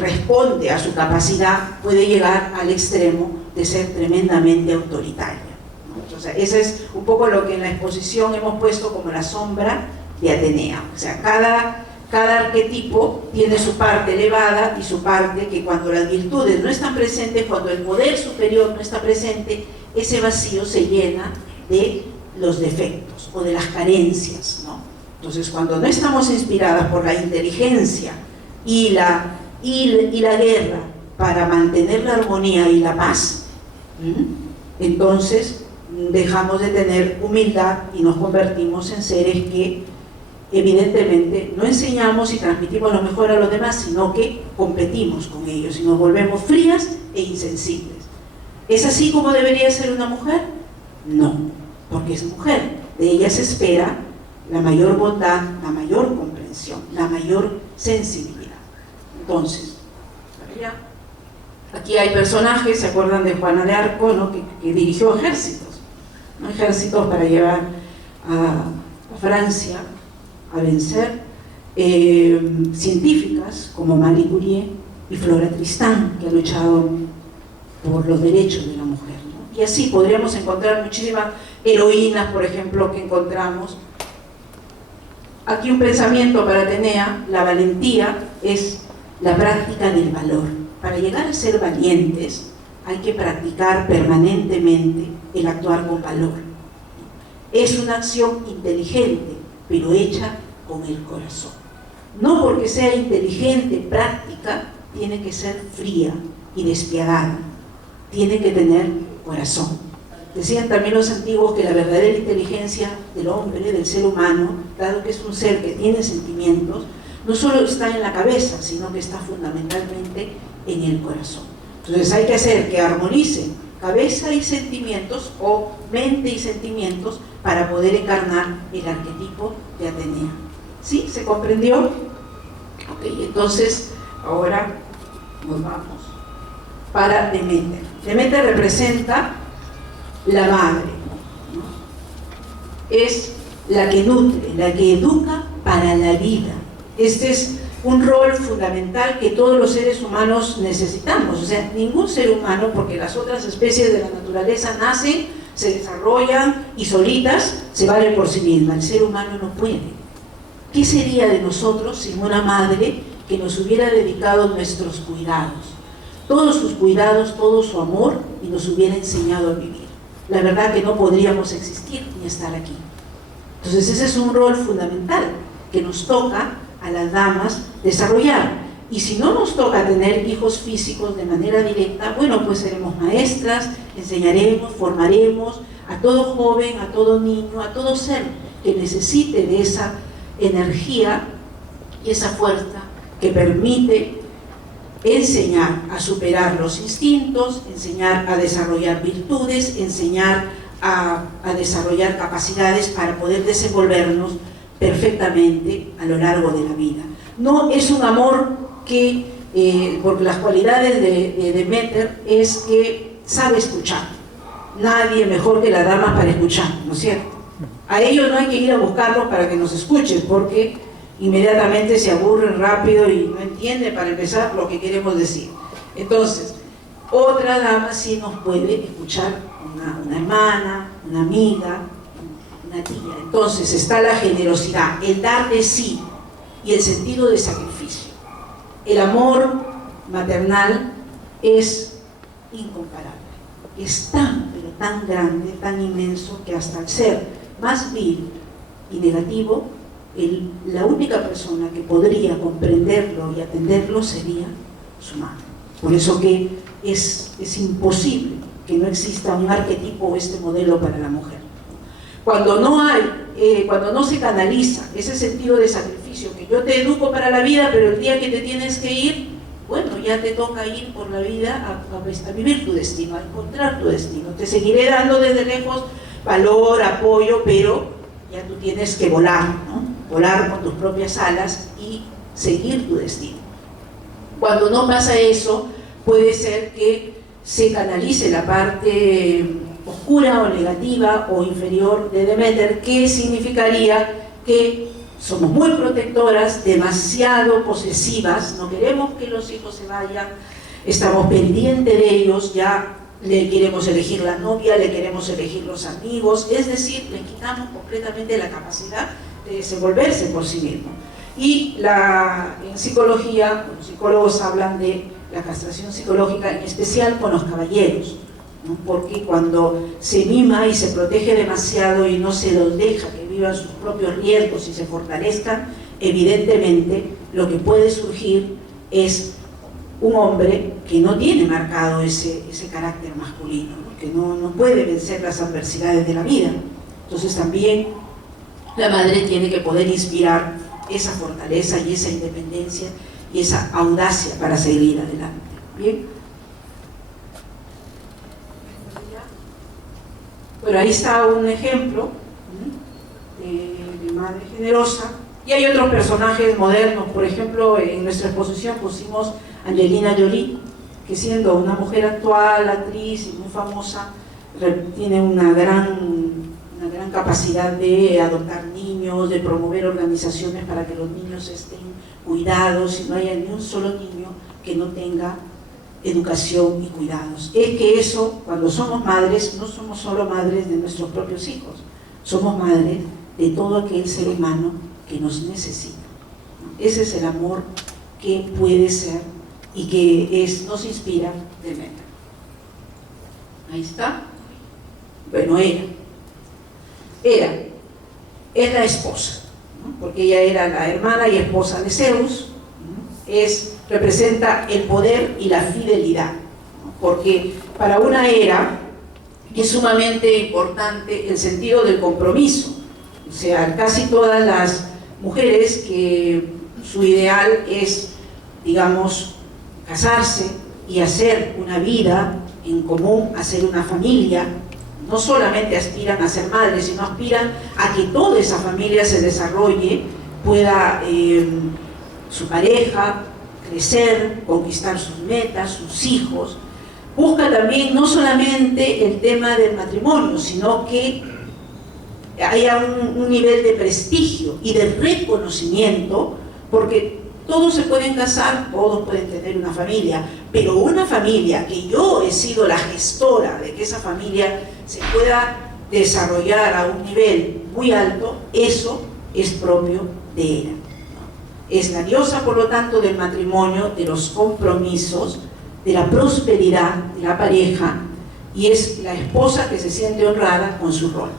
responde a su capacidad, puede llegar al extremo de ser tremendamente autoritaria, ¿no? Entonces, ese es un poco lo que en la exposición hemos puesto como la sombra de Atenea. O sea, cada arquetipo tiene su parte elevada y su parte que, cuando las virtudes no están presentes, cuando el poder superior no está presente, ese vacío se llena de los defectos o de las carencias, ¿no? Entonces, cuando no estamos inspiradas por la inteligencia y la guerra para mantener la armonía y la paz, entonces dejamos de tener humildad y nos convertimos en seres que evidentemente no enseñamos y transmitimos lo mejor a los demás, sino que competimos con ellos y nos volvemos frías e insensibles. ¿Es así como debería ser una mujer? No, porque es mujer. De ella se espera la mayor bondad, la mayor comprensión, la mayor sensibilidad. Entonces, aquí hay personajes, ¿se acuerdan de Juana de Arco, ¿no? que dirigió ejércitos, ¿no? Ejércitos para llevar a Francia a vencer, científicas como Marie Curie y Flora Tristán, que han luchado por los derechos de la mujer, ¿no? Y así podríamos encontrar muchísimas heroínas, por ejemplo, que encontramos. Aquí un pensamiento para Atenea: la valentía es la práctica del valor. Para llegar a ser valientes hay que practicar permanentemente el actuar con valor. Es una acción inteligente, pero hecha con el corazón. No porque sea inteligente, práctica, tiene que ser fría y despiadada. Tiene que tener corazón. Decían también los antiguos que la verdadera inteligencia del hombre, del ser humano, dado que es un ser que tiene sentimientos, no solo está en la cabeza, sino que está fundamentalmente en el corazón. Entonces hay que hacer que armonicen cabeza y sentimientos, o mente y sentimientos, para poder encarnar el arquetipo de Atenea. ¿Sí? ¿Se comprendió? Ok, entonces ahora nos vamos para Deméter. Deméter representa la madre, ¿no? es la que nutre, la que educa para la vida. Este es un rol fundamental que todos los seres humanos necesitamos. O sea, ningún ser humano, porque las otras especies de la naturaleza nacen, se desarrollan y solitas se valen por sí mismas. El ser humano no puede. ¿Qué sería de nosotros sin una madre que nos hubiera dedicado nuestros cuidados? Todos sus cuidados, todo su amor, y nos hubiera enseñado a vivir. La verdad que no podríamos existir ni estar aquí. Entonces ese es un rol fundamental que nos toca a las damas desarrollar. Y si no nos toca tener hijos físicos de manera directa, bueno, pues seremos maestras, enseñaremos, formaremos a todo joven, a todo niño, a todo ser que necesite de esa energía y esa fuerza que permite enseñar a superar los instintos, enseñar a desarrollar virtudes, enseñar a desarrollar capacidades para poder desenvolvernos perfectamente a lo largo de la vida. No es un amor que, porque las cualidades de Demeter es que sabe escuchar. Nadie mejor que la dama para escuchar, ¿no es cierto? A ellos no hay que ir a buscarlos para que nos escuchen, porque inmediatamente se aburren rápido y no entienden, para empezar, lo que queremos decir. Entonces, otra dama sí nos puede escuchar, una hermana, una amiga, una tía. Entonces está la generosidad, el dar de sí y el sentido de sacrificio. El amor maternal es incomparable, es tan, pero tan grande, tan inmenso, que hasta el ser más vil y negativo, la única persona que podría comprenderlo y atenderlo sería su madre. Por eso que es imposible que no exista un arquetipo o este modelo para la mujer. Cuando no se canaliza ese sentido de sacrificio, que yo te educo para la vida, pero el día que te tienes que ir, bueno, ya te toca ir por la vida a vivir tu destino, a encontrar tu destino. Te seguiré dando desde lejos valor, apoyo, pero ya tú tienes que volar, ¿no? Volar con tus propias alas y seguir tu destino. Cuando no pasa eso, puede ser que se canalice la parte oscura o negativa o inferior de Demeter, que significaría que somos muy protectoras, demasiado posesivas, no queremos que los hijos se vayan, estamos pendientes de ellos, ya le queremos elegir la novia, le queremos elegir los amigos, es decir, le quitamos completamente la capacidad de desenvolverse por sí mismo. Y en psicología, los psicólogos hablan de la castración psicológica, en especial con los caballeros, ¿no? Porque cuando se mima y se protege demasiado y no se los deja que vivan sus propios riesgos y se fortalezcan, evidentemente lo que puede surgir es un hombre que no tiene marcado ese carácter masculino, ¿no? Que no puede vencer las adversidades de la vida. Entonces también la madre tiene que poder inspirar esa fortaleza y esa independencia y esa audacia para seguir adelante. ¿Bien? Bueno, ahí está un ejemplo de madre generosa. Y hay otros personajes modernos. Por ejemplo, en nuestra exposición pusimos Angelina Jolie, que siendo una mujer actual, actriz y muy famosa, tiene una gran capacidad de adoptar niños, de promover organizaciones para que los niños estén cuidados y no haya ni un solo niño que no tenga educación y cuidados. Es que eso, cuando somos madres, no somos solo madres de nuestros propios hijos, somos madres de todo aquel ser humano que nos necesita. Ese es el amor que puede ser y que nos inspira Demeter. Ahí está. Bueno, es la esposa, ¿no? Porque ella era la hermana y esposa de Zeus, ¿no? Representa el poder y la fidelidad, ¿no? Porque para una Hera es sumamente importante el sentido del compromiso. O sea, casi todas las mujeres que su ideal es, digamos, casarse y hacer una vida en común, hacer una familia, no solamente aspiran a ser madres, sino aspiran a que toda esa familia se desarrolle, pueda su pareja crecer, conquistar sus metas, sus hijos. Busca también no solamente el tema del matrimonio, sino que haya un nivel de prestigio y de reconocimiento, porque todos se pueden casar, todos pueden tener una familia, pero una familia que yo he sido la gestora de que esa familia se pueda desarrollar a un nivel muy alto, eso es propio de ella. Es la diosa, por lo tanto, del matrimonio, de los compromisos, de la prosperidad de la pareja, y es la esposa que se siente honrada con su rol.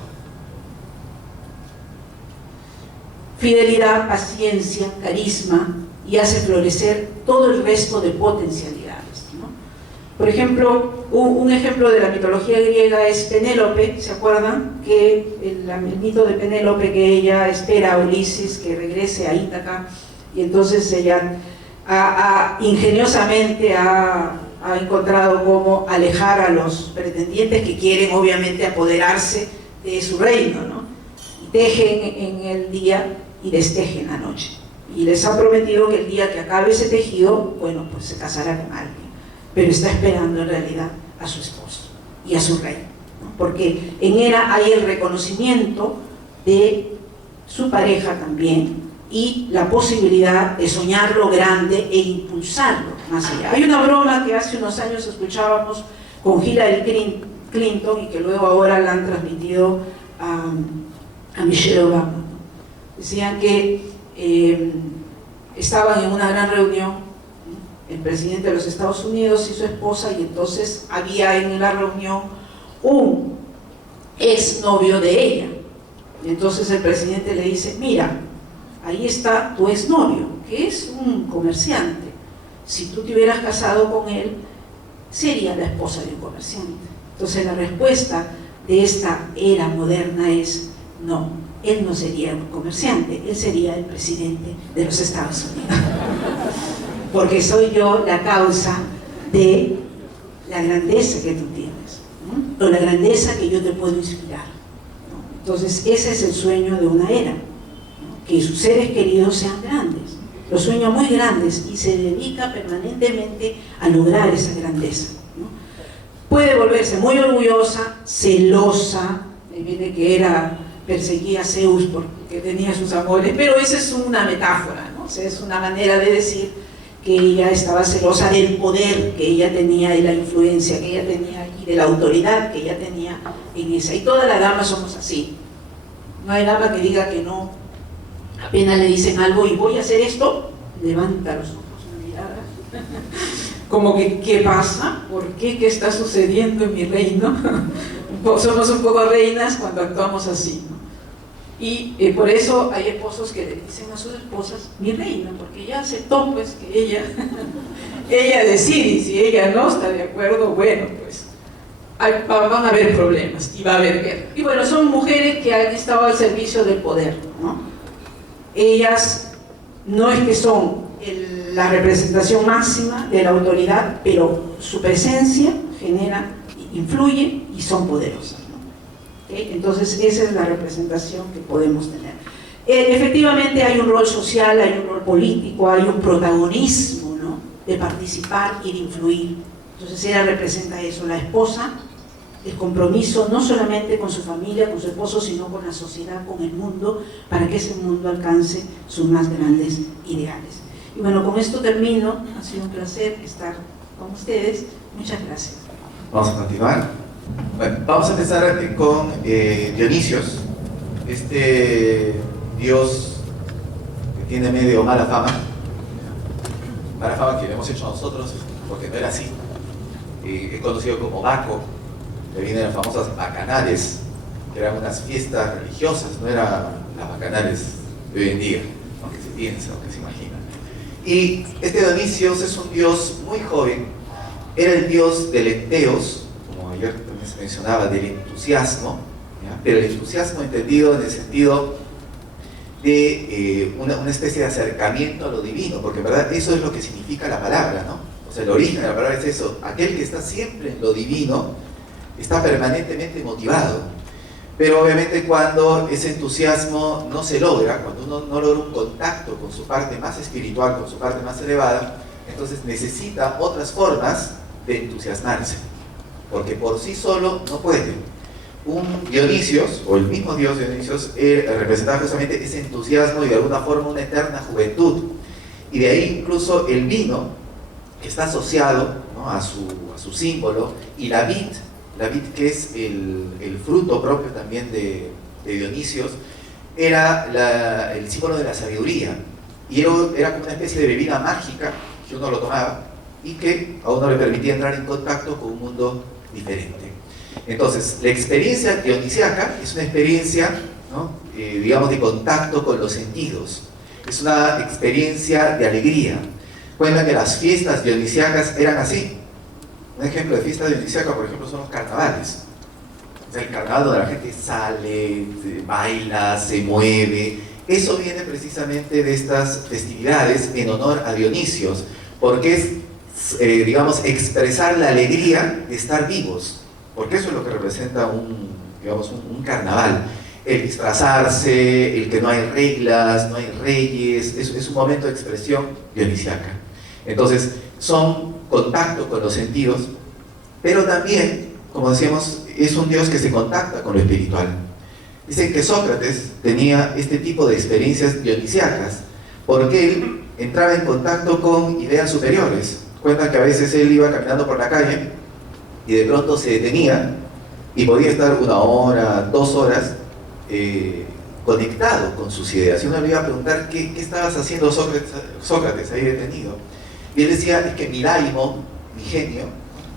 Fidelidad, paciencia, carisma, y hace florecer todo el resto de potencialidades, ¿no? Por ejemplo, un ejemplo de la mitología griega es Penélope. ¿Se acuerdan? Que el mito de Penélope, que ella espera a Ulises que regrese a Ítaca, y entonces ella ingeniosamente ha encontrado cómo alejar a los pretendientes que quieren obviamente apoderarse de su reino, ¿no? Y tejen en el día y destejen la noche. Y les ha prometido que el día que acabe ese tejido, bueno, pues se casará con alguien, pero está esperando en realidad a su esposo y a su rey, ¿no? Porque en Hera hay el reconocimiento de su pareja también y la posibilidad de soñarlo grande e impulsarlo más allá. Hay una broma que hace unos años escuchábamos con Hillary Clinton y que luego ahora la han transmitido a Michelle Obama, ¿no? Decían que estaban en una gran reunión, el presidente de los Estados Unidos y su esposa, y entonces había en la reunión un exnovio de ella, y entonces el presidente le dice: mira, ahí está tu exnovio, que es un comerciante, si tú te hubieras casado con él, sería la esposa de un comerciante. Entonces la respuesta de esta era moderna es: no, él no sería un comerciante, él sería el presidente de los Estados Unidos. Porque soy yo la causa de la grandeza que tú tienes, ¿no? O la grandeza que yo te puedo inspirar, ¿no? Entonces ese es el sueño de una era, ¿no? Que sus seres queridos sean grandes, los sueños muy grandes, y se dedica permanentemente a lograr esa grandeza, ¿no? Puede volverse muy orgullosa, celosa, viene que era... perseguía a Zeus porque tenía sus amores, pero esa es una metáfora, ¿no? O sea, es una manera de decir que ella estaba celosa del poder que ella tenía, de la influencia que ella tenía y de la autoridad que ella tenía en esa. Y todas las damas somos así. No hay dama que diga que no. Apenas le dicen algo y voy a hacer esto, levanta los ojos, una mirada, como que ¿qué pasa? ¿Por qué? ¿Qué está sucediendo en mi reino? Somos un poco reinas cuando actuamos así, ¿no? Y por eso hay esposos que le dicen a sus esposas: mi reina, porque ella aceptó pues que ella decide, y si ella no está de acuerdo, bueno, pues van a haber problemas y va a haber guerra. Y bueno, son mujeres que han estado al servicio del poder, ¿no? Ellas no es que son la representación máxima de la autoridad, pero su presencia genera, influye y son poderosas, ¿no? ¿Okay? Entonces esa es la representación que podemos tener. Efectivamente hay un rol social, hay un rol político, hay un protagonismo, ¿no? De participar y de influir. Entonces ella representa eso, la esposa, el compromiso no solamente con su familia, con su esposo, sino con la sociedad, con el mundo, para que ese mundo alcance sus más grandes ideales. Y bueno, con esto termino. Ha sido un placer estar con ustedes. Muchas gracias. Vamos a continuar. Bueno, vamos a empezar con Dionisios, este dios que tiene medio mala fama que le hemos hecho nosotros, porque no era así. Es conocido como Baco, que vienen las famosas bacanales, que eran unas fiestas religiosas, no eran las bacanales de hoy en día, aunque se piensa, aunque se imagina. Y este Dionisios es un dios muy joven, era el dios del enteos, como ayer también se mencionaba, del entusiasmo, ¿ya? Pero el entusiasmo entendido en el sentido de una especie de acercamiento a lo divino, porque en verdad eso es lo que significa la palabra, ¿no? O sea, el origen de la palabra es eso, aquel que está siempre en lo divino, está permanentemente motivado. Pero obviamente cuando ese entusiasmo no se logra, cuando uno no logra un contacto con su parte más espiritual, con su parte más elevada, entonces necesita otras formas de entusiasmarse, porque por sí solo no puede. un Dionisios, o el mismo dios Dionisios, representaba justamente ese entusiasmo y de alguna forma una eterna juventud. Y de ahí incluso el vino, que está asociado, ¿no?, a su símbolo, y la vid que es el fruto propio también de Dionisios, era el símbolo de la sabiduría. Y era como una especie de bebida mágica que uno lo tomaba y que a uno le permitía entrar en contacto con un mundo diferente. Entonces, la experiencia dionisiaca es una experiencia, ¿no?, digamos, de contacto con los sentidos. Es una experiencia de alegría. Cuentan que las fiestas dionisiacas eran así. Un ejemplo de fiesta dionisiaca, por ejemplo, son los carnavales. O sea, el carnaval donde la gente sale, baila, se mueve. Eso viene precisamente de estas festividades en honor a Dionisios, porque es, digamos, expresar la alegría de estar vivos, porque eso es lo que representa un carnaval. El disfrazarse, el que no hay reglas, no hay reyes, es un momento de expresión dionisiaca. Entonces, son contacto con los sentidos, pero también, como decíamos, es un Dios que se contacta con lo espiritual. Dicen que Sócrates tenía este tipo de experiencias dionisiacas, porque él entraba en contacto con ideas superiores. Cuentan que a veces él iba caminando por la calle y de pronto se detenía y podía estar 1 hora, 2 horas conectado con sus ideas. Y uno le iba a preguntar, ¿qué estabas haciendo, Sócrates, ahí detenido? Y él decía, es que mi daimon, mi genio,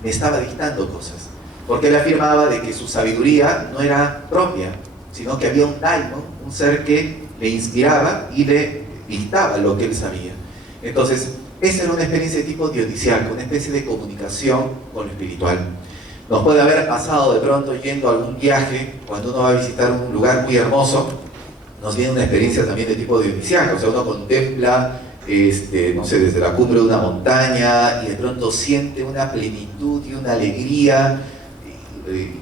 me estaba dictando cosas. Porque él afirmaba de que su sabiduría no era propia, sino que había un daimon, un ser que le inspiraba y le dictaba lo que él sabía. Entonces, esa era una experiencia de tipo dionisiaco, una especie de comunicación con lo espiritual. Nos puede haber pasado de pronto yendo a algún viaje, cuando uno va a visitar un lugar muy hermoso, nos viene una experiencia también de tipo dionisiaco. O sea, uno contempla, no sé, desde la cumbre de una montaña y de pronto siente una plenitud y una alegría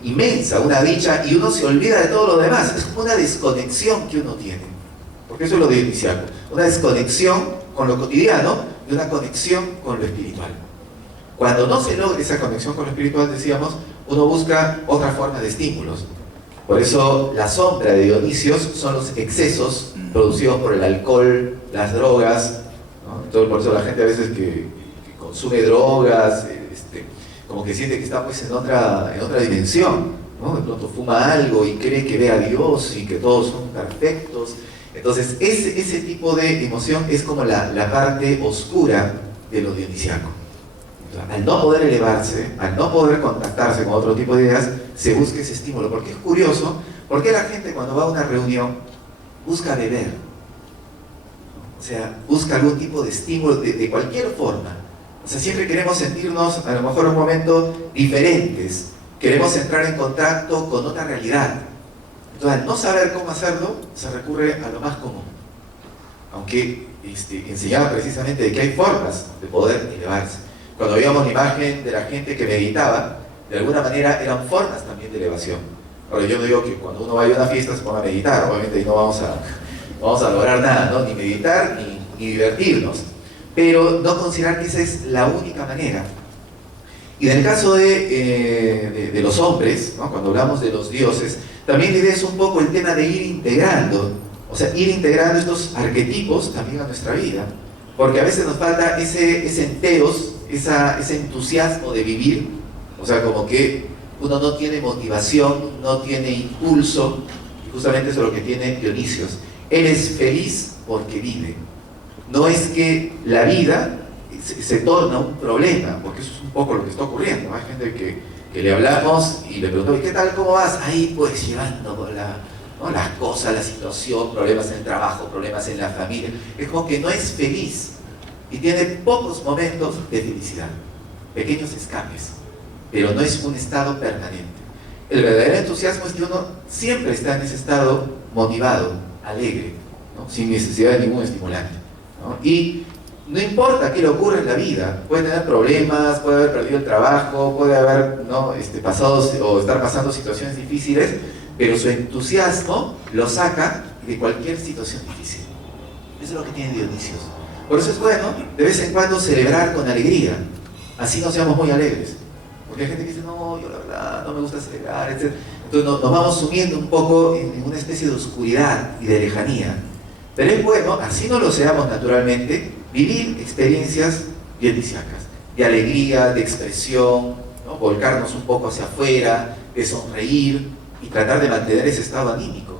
inmensa, una dicha, y uno se olvida de todo lo demás. Es como una desconexión que uno tiene, porque eso es lo dionisiaco, una desconexión con lo cotidiano y una conexión con lo espiritual. Cuando no se logra esa conexión con lo espiritual, decíamos, uno busca otra forma de estímulos. Por eso la sombra de Dionisios son los excesos producidos por el alcohol, las drogas, ¿no? Entonces, por eso la gente a veces que consume drogas, como que siente que está pues en otra dimensión, ¿no? De pronto fuma algo y cree que ve a Dios y que todos son perfectos. Entonces ese tipo de emoción es como la parte oscura de lo dionisiaco. Al no poder elevarse, al no poder contactarse con otro tipo de ideas, se busca ese estímulo. Porque es curioso, porque la gente cuando va a una reunión busca beber, o sea, busca algún tipo de estímulo de cualquier forma. O sea, siempre queremos sentirnos a lo mejor en un momento diferentes, queremos entrar en contacto con otra realidad. Entonces, al no saber cómo hacerlo, se recurre a lo más común. Aunque enseñaba precisamente de que hay formas de poder elevarse. Cuando veíamos la imagen de la gente que meditaba, de alguna manera eran formas también de elevación. Ahora, yo no digo que cuando uno vaya a una fiesta se ponga a meditar, obviamente ahí no vamos a lograr nada, ¿no? Ni meditar, ni divertirnos. Pero no considerar que esa es la única manera. Y en el caso de los hombres, ¿no?, cuando hablamos de los dioses, también la idea es un poco el tema de ir integrando, o sea, ir integrando estos arquetipos también a nuestra vida. Porque a veces nos falta ese enteros, ese entusiasmo de vivir, o sea, como que uno no tiene motivación, no tiene impulso, y justamente eso es lo que tiene Dionisios. Él es feliz porque vive. No es que la vida se torna un problema, porque eso es un poco lo que está ocurriendo. Hay gente que le hablamos y le preguntamos, ¿qué tal, cómo vas? Ahí pues llevando las cosas, la situación, problemas en el trabajo, problemas en la familia. Es como que no es feliz y tiene pocos momentos de felicidad, pequeños escapes, pero no es un estado permanente. El verdadero entusiasmo es que uno siempre está en ese estado motivado, alegre, ¿no?, sin necesidad de ningún estimulante, ¿no? Y no importa qué le ocurra en la vida, puede tener problemas, puede haber perdido el trabajo, puede haber, ¿no?, pasado o estar pasando situaciones difíciles, pero su entusiasmo lo saca de cualquier situación difícil. Eso es lo que tiene Dionisios. Por eso es bueno de vez en cuando celebrar con alegría, así no seamos muy alegres. Porque hay gente que dice, no, yo la verdad no me gusta celebrar, etc. Entonces nos vamos sumiendo un poco en una especie de oscuridad y de lejanía. Pero es bueno, así no lo seamos naturalmente, vivir experiencias dionisíacas, de alegría, de expresión, ¿no? Volcarnos un poco hacia afuera, de sonreír y tratar de mantener ese estado anímico.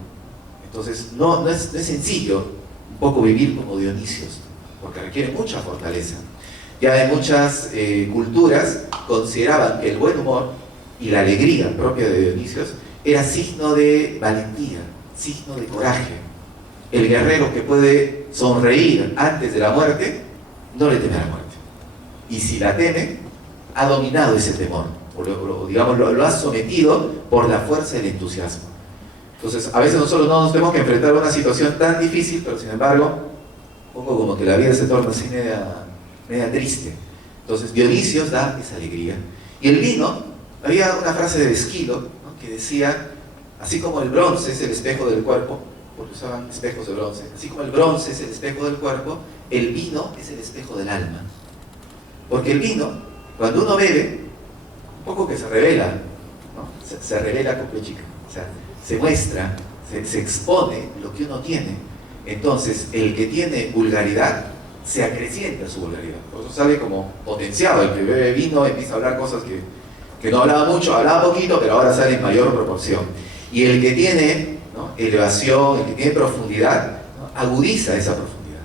Entonces no es sencillo un poco vivir como Dionisios, porque requiere mucha fortaleza. Ya en muchas culturas consideraban que el buen humor y la alegría propia de Dionisios era signo de valentía, signo de coraje. El guerrero que puede sonreír antes de la muerte, no le teme a la muerte. Y si la teme, ha dominado ese temor, o digamos, lo ha sometido por la fuerza del entusiasmo. Entonces, a veces nosotros no nos tenemos que enfrentar a una situación tan difícil, pero sin embargo, un poco como que la vida se torna así media triste. Entonces, Dionisios da esa alegría. Y el vino, había una frase de Esquilo, ¿no?, que decía, así como el bronce es el espejo del cuerpo, porque usaban espejos de bronce, así como el bronce es el espejo del cuerpo, el vino es el espejo del alma. Porque el vino, cuando uno bebe, un poco que se revela, ¿no? Se revela con chica, o sea, se muestra, se expone lo que uno tiene. Entonces, el que tiene vulgaridad, se acrecienta su vulgaridad. Por eso sale como potenciado. El que bebe vino empieza a hablar cosas que no hablaba mucho, hablaba poquito, pero ahora sale en mayor proporción. Y el que tiene, ¿no?, elevación, el que tiene profundidad, ¿no?, agudiza esa profundidad.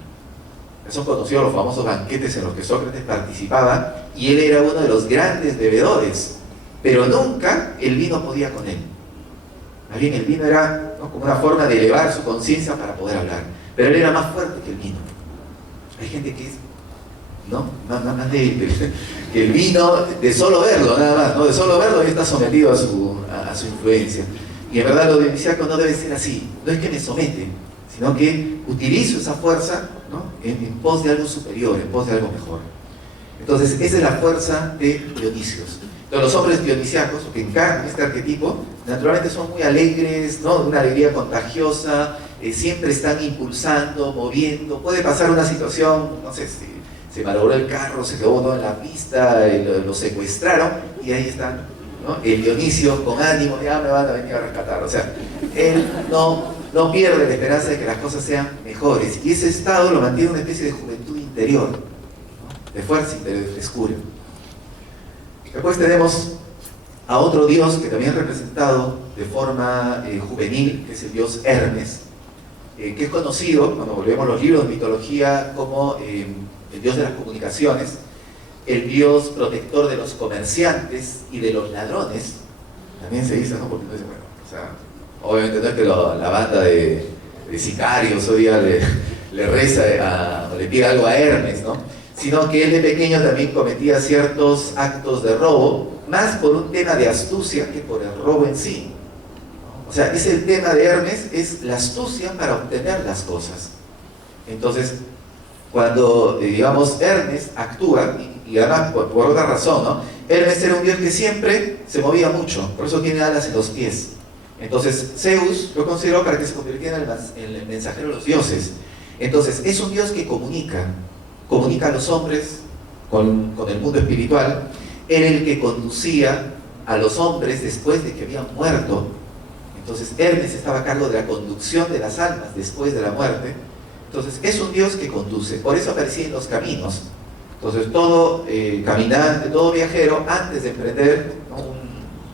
Son conocidos los famosos banquetes en los que Sócrates participaba, y él era uno de los grandes bebedores, pero nunca el vino podía con él. Más bien el vino era, ¿no?, como una forma de elevar su conciencia para poder hablar, pero él era más fuerte que el vino. Hay gente que es, ¿no?, más débil que el vino, de solo verlo nada más, ¿no?, de solo verlo ya está sometido a su influencia. Y en verdad lo dionisíaco no debe ser así, no es que me somete, sino que utilizo esa fuerza, ¿no?, en pos de algo superior, en pos de algo mejor. Entonces esa es la fuerza de Dionisios. Entonces, los hombres dionisíacos, que encarnan este arquetipo, naturalmente son muy alegres, ¿no?, de una alegría contagiosa, siempre están impulsando, moviendo. Puede pasar una situación, no sé, se malogró el carro, se quedó uno en la pista, lo secuestraron, y ahí están, ¿no?, el Dionisio con ánimo, ya me van a venir a rescatar. O sea, él no pierde la esperanza de que las cosas sean mejores, y ese estado lo mantiene una especie de juventud interior, ¿no?, de fuerza interior, de frescura. Después tenemos a otro dios que también es representado de forma juvenil, que es el dios Hermes, que es conocido, cuando volvemos a los libros de mitología, como el dios de las comunicaciones, el dios protector de los comerciantes y de los ladrones. También se dice, ¿no?, porque no dice, bueno, o sea, obviamente no es que la banda de sicarios hoy día le reza o le pide algo a Hermes, ¿no?, sino que él de pequeño también cometía ciertos actos de robo, más por un tema de astucia que por el robo en sí. O sea, es el tema de Hermes, es la astucia para obtener las cosas. Entonces, cuando, digamos, Hermes actúa, y además por otra razón, ¿no?, Hermes era un dios que siempre se movía mucho, por eso tiene alas en los pies. Entonces, Zeus lo consideró para que se convirtiera en el mensajero de los dioses. Entonces, es un dios que comunica a los hombres con el mundo espiritual. Era el que conducía a los hombres después de que habían muerto. Entonces Hermes estaba a cargo de la conducción de las almas después de la muerte. Entonces es un dios que conduce, por eso aparecía en los caminos. Entonces todo caminante, todo viajero, antes de emprender, ¿no?, un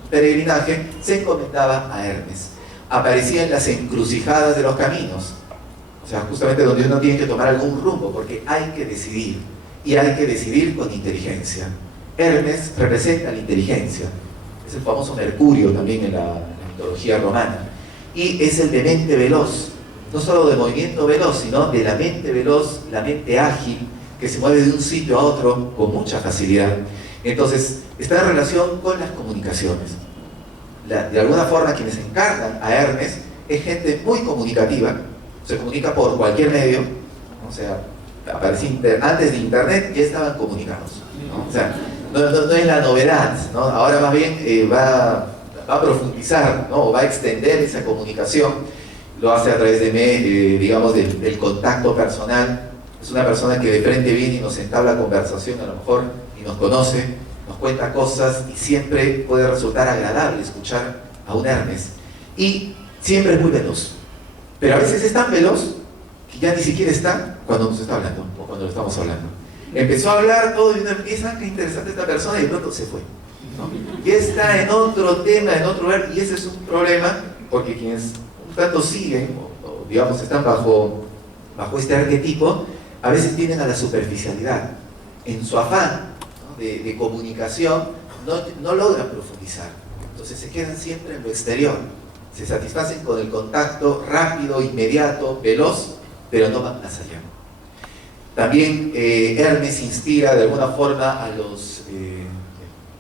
peregrinaje, se encomendaba a Hermes. Aparecía en las encrucijadas de los caminos, o sea, justamente donde uno tiene que tomar algún rumbo, porque hay que decidir, y hay que decidir con inteligencia. Hermes representa la inteligencia, es el famoso Mercurio también en la mitología romana, y es el de mente veloz, no solo de movimiento veloz, sino de la mente veloz, la mente ágil, que se mueve de un sitio a otro con mucha facilidad. Entonces, está en relación con las comunicaciones. De alguna forma, quienes encarnan a Hermes es gente muy comunicativa, se comunica por cualquier medio, ¿no? O sea, antes de internet ya estaban comunicados, ¿no? O sea, no es la novedad, ¿no? Ahora más bien va a profundizar, ¿no?, o va a extender esa comunicación, lo hace a través digamos, del contacto personal. Es una persona que de frente viene y nos entabla conversación a lo mejor, y nos conoce, nos cuenta cosas, y siempre puede resultar agradable escuchar a un Hermes, y siempre es muy veloz. Pero a veces es tan veloz que ya ni siquiera está cuando nos está hablando, o cuando lo estamos hablando. Empezó a hablar todo y uno empieza, qué interesante esta persona, y de pronto se fue, ¿no? Y está en otro tema, en otro lugar, y ese es un problema, porque quienes un tanto siguen, o digamos están bajo este arquetipo, a veces tienden a la superficialidad. En su afán, ¿no?, de comunicación, no logran profundizar. Entonces se quedan siempre en lo exterior. Se satisfacen con el contacto rápido, inmediato, veloz, pero no van más allá. También Hermes inspira de alguna forma a los,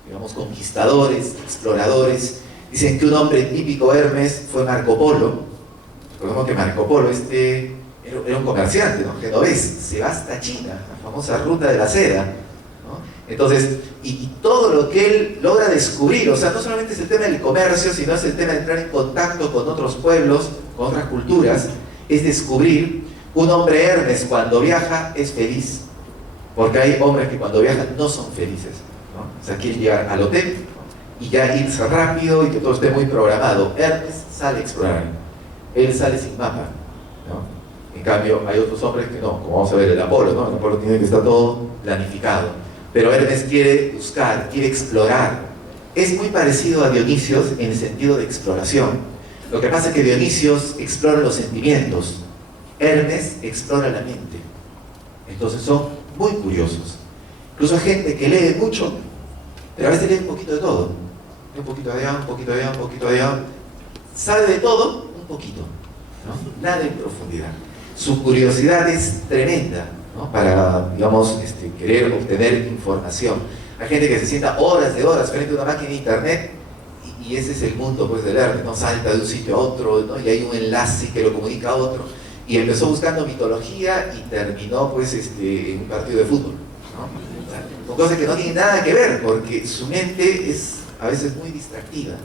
digamos, conquistadores, exploradores. Dicen que un hombre típico Hermes fue Marco Polo. Recordemos que Marco Polo era un comerciante, ¿no?, genovés, se va hasta China, la famosa ruta de la seda, ¿no? Entonces, y todo lo que él logra descubrir, o sea, no solamente es el tema del comercio, sino es el tema de entrar en contacto con otros pueblos, con otras culturas, es descubrir. Un hombre Hermes cuando viaja es feliz, porque hay hombres que cuando viajan no son felices, ¿no? O sea, quieren llegar al hotel, ¿no?, y ya irse rápido y que todo esté muy programado. Hermes sale a explorar, él sale sin mapa, ¿no? En cambio, hay otros hombres que no, como vamos a ver el Apolo, ¿no? El Apolo tiene que estar todo planificado. Pero Hermes quiere buscar, quiere explorar. Es muy parecido a Dionisios en el sentido de exploración. Lo que pasa es que Dionisios explora los sentimientos, Hermes explora la mente. Entonces son muy curiosos. Incluso hay gente que lee mucho, pero a veces lee un poquito de todo. Un poquito de allá, un poquito de allá, un poquito de allá. Sabe de todo, un poquito, ¿no? Nada en profundidad. Su curiosidad es tremenda, ¿no?, para, digamos, querer obtener información. Hay gente que se sienta horas de horas frente a una máquina de internet y ese es el mundo, pues, del Hermes, ¿no? Salta de un sitio a otro, ¿no?, y hay un enlace que lo comunica a otro, y empezó buscando mitología y terminó, pues, en un partido de fútbol, ¿no? O sea, con cosas que no tienen nada que ver, porque su mente es a veces muy distractiva,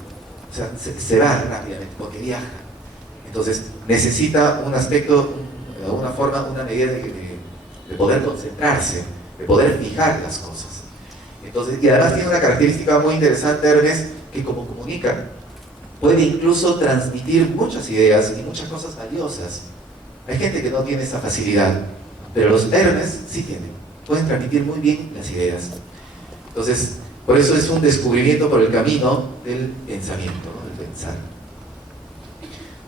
o sea, se va rápidamente porque viaja. Entonces necesita un aspecto, de alguna forma, una medida de poder concentrarse, de poder fijar las cosas. Entonces, y además tiene una característica muy interesante Hermes, que como comunica, puede incluso transmitir muchas ideas y muchas cosas valiosas. Hay gente que no tiene esa facilidad, pero los Hermes sí tienen, pueden transmitir muy bien las ideas. Entonces, por eso es un descubrimiento por el camino del pensamiento, ¿no?, del pensar.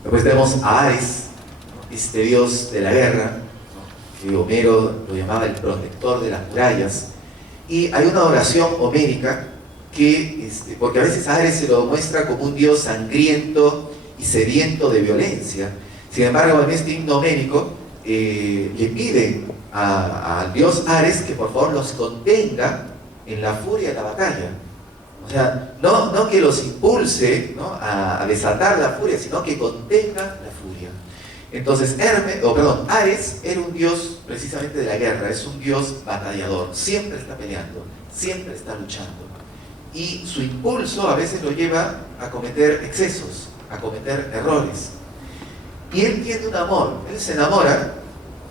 Después tenemos a Ares, ¿no?, este dios de la guerra, ¿no?, que Homero lo llamaba el protector de las murallas. Y hay una oración homérica que, porque a veces a Ares se lo muestra como un dios sangriento y sediento de violencia. Sin embargo, en este himno homérico le piden al dios Ares que por favor los contenga en la furia de la batalla. O sea, no que los impulse, ¿no?, a desatar la furia, sino que contenga la furia. Entonces, Ares era un dios precisamente de la guerra, es un dios batallador, siempre está peleando, siempre está luchando. Y su impulso a veces lo lleva a cometer excesos, a cometer errores. Y él tiene un amor, él se enamora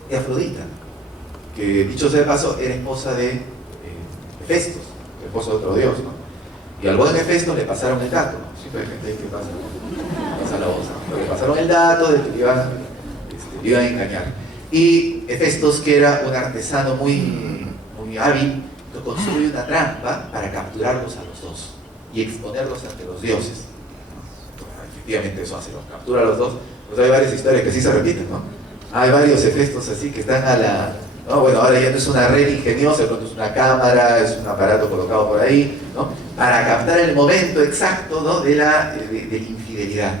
de Afrodita, que dicho sea de paso, era esposa de Hefestos, esposo de otro dios, ¿no? Y al buen Hefesto le pasaron el dato, ¿no? Siempre hay gente que pasa la voz, ¿no? Le pasaron el dato de que le iban a engañar. Y Hefestos, que era un artesano muy hábil, construye una trampa para capturarlos a los dos y exponerlos ante los dioses. Efectivamente eso hace, ¿no? Captura a los dos. Pues hay varias historias que sí se repiten, ¿no? Hay varios Hefestos así que están a la... ¿no? Bueno, ahora ya no es una red ingeniosa, de pronto es una cámara, es un aparato colocado por ahí, ¿no?, para captar el momento exacto, ¿no?, de la infidelidad.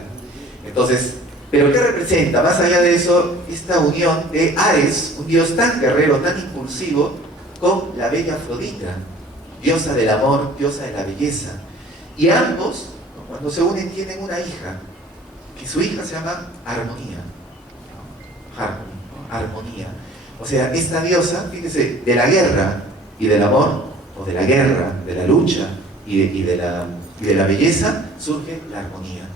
Entonces, ¿pero qué representa? Más allá de eso, esta unión de Ares, un dios tan guerrero, tan impulsivo, con la bella Afrodita, diosa del amor, diosa de la belleza. Y ambos, ¿no?, cuando se unen, tienen una hija, que su hija se llama Armonía, ¿no? Armonía. O sea, esta diosa, fíjese, de la guerra y del amor, o de la guerra, de la lucha y de la belleza, surge la armonía.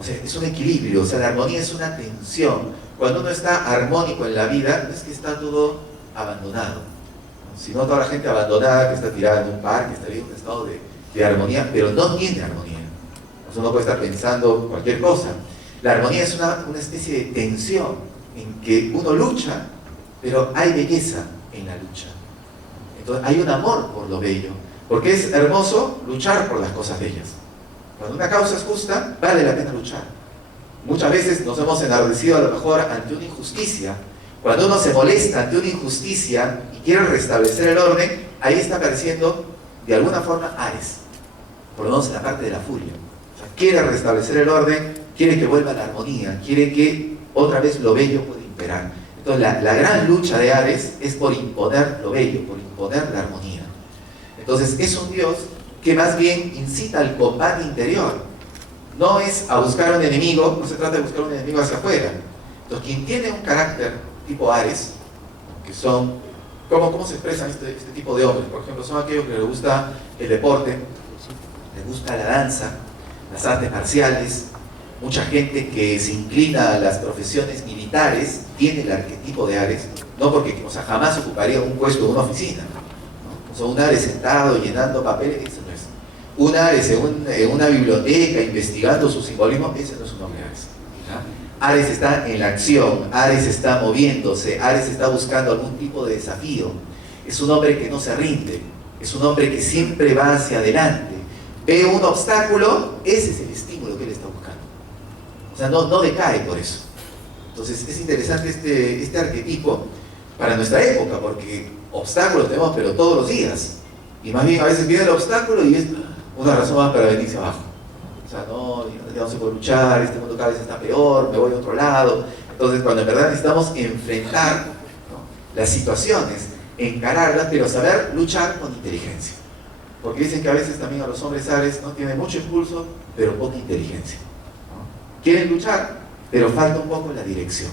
O sea, es un equilibrio, o sea, la armonía es una tensión. Cuando uno está armónico en la vida, no es que está todo abandonado, ¿no? Sino toda la gente abandonada que está tirada en un parque, está en un estado de armonía, pero no tiene armonía. Pues uno puede estar pensando cualquier cosa. La armonía es una especie de tensión en que uno lucha, pero hay belleza en la lucha. Entonces hay un amor por lo bello, porque es hermoso luchar por las cosas bellas. Cuando una causa es justa, vale la pena luchar. Muchas veces nos hemos enardecido a lo mejor ante una injusticia. Cuando uno se molesta ante una injusticia y quiere restablecer el orden, ahí está apareciendo de alguna forma Ares, por lo menos en la parte de la furia. O sea, quiere restablecer el orden, quiere que vuelva la armonía, quiere que otra vez lo bello pueda imperar. Entonces la gran lucha de Ares es por imponer lo bello, por imponer la armonía. Entonces es un dios que más bien incita al combate interior. No es a buscar un enemigo, no se trata de buscar un enemigo hacia afuera. Entonces quien tiene un carácter tipo Ares, que son, ¿cómo se expresan este tipo de hombres? Por ejemplo, son aquellos que les gusta el deporte, les gusta la danza, las artes marciales. Mucha gente que se inclina a las profesiones militares tiene el arquetipo de Ares, no porque, o sea, jamás ocuparía un puesto en una oficina, ¿no? O sea, un Ares sentado llenando papeles, eso no es. Un Ares en una biblioteca investigando su simbolismo, ese no es un hombre Ares, ¿no? Ares está en la acción, Ares está moviéndose, Ares está buscando algún tipo de desafío. Es un hombre que no se rinde, es un hombre que siempre va hacia adelante. Ve un obstáculo, ese es el estímulo que él está buscando. O sea, no decae por eso. Entonces es interesante este arquetipo para nuestra época, porque obstáculos tenemos pero todos los días. Y más bien a veces viene el obstáculo y es una razón más para venirse abajo. O sea, no se puede luchar, este mundo cada vez está peor, me voy a otro lado. Entonces cuando en verdad necesitamos enfrentar, ¿no?, las situaciones, encararlas, pero saber luchar con inteligencia. Porque dicen que a veces también a los hombres Ares, ¿no?, tienen mucho impulso, pero poca inteligencia, ¿no? Quieren luchar, pero falta un poco la dirección.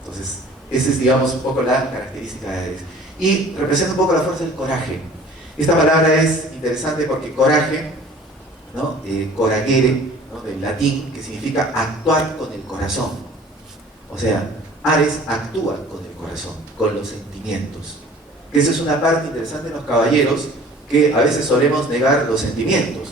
Entonces, esa es, digamos, un poco la característica de Ares. Y representa un poco la fuerza del coraje. Esta palabra es interesante porque coraje, ¿no?, coragere, ¿no?, del latín, que significa actuar con el corazón. O sea, Ares actúa con el corazón, con los sentimientos. Esa es una parte interesante en los caballeros, que a veces solemos negar los sentimientos,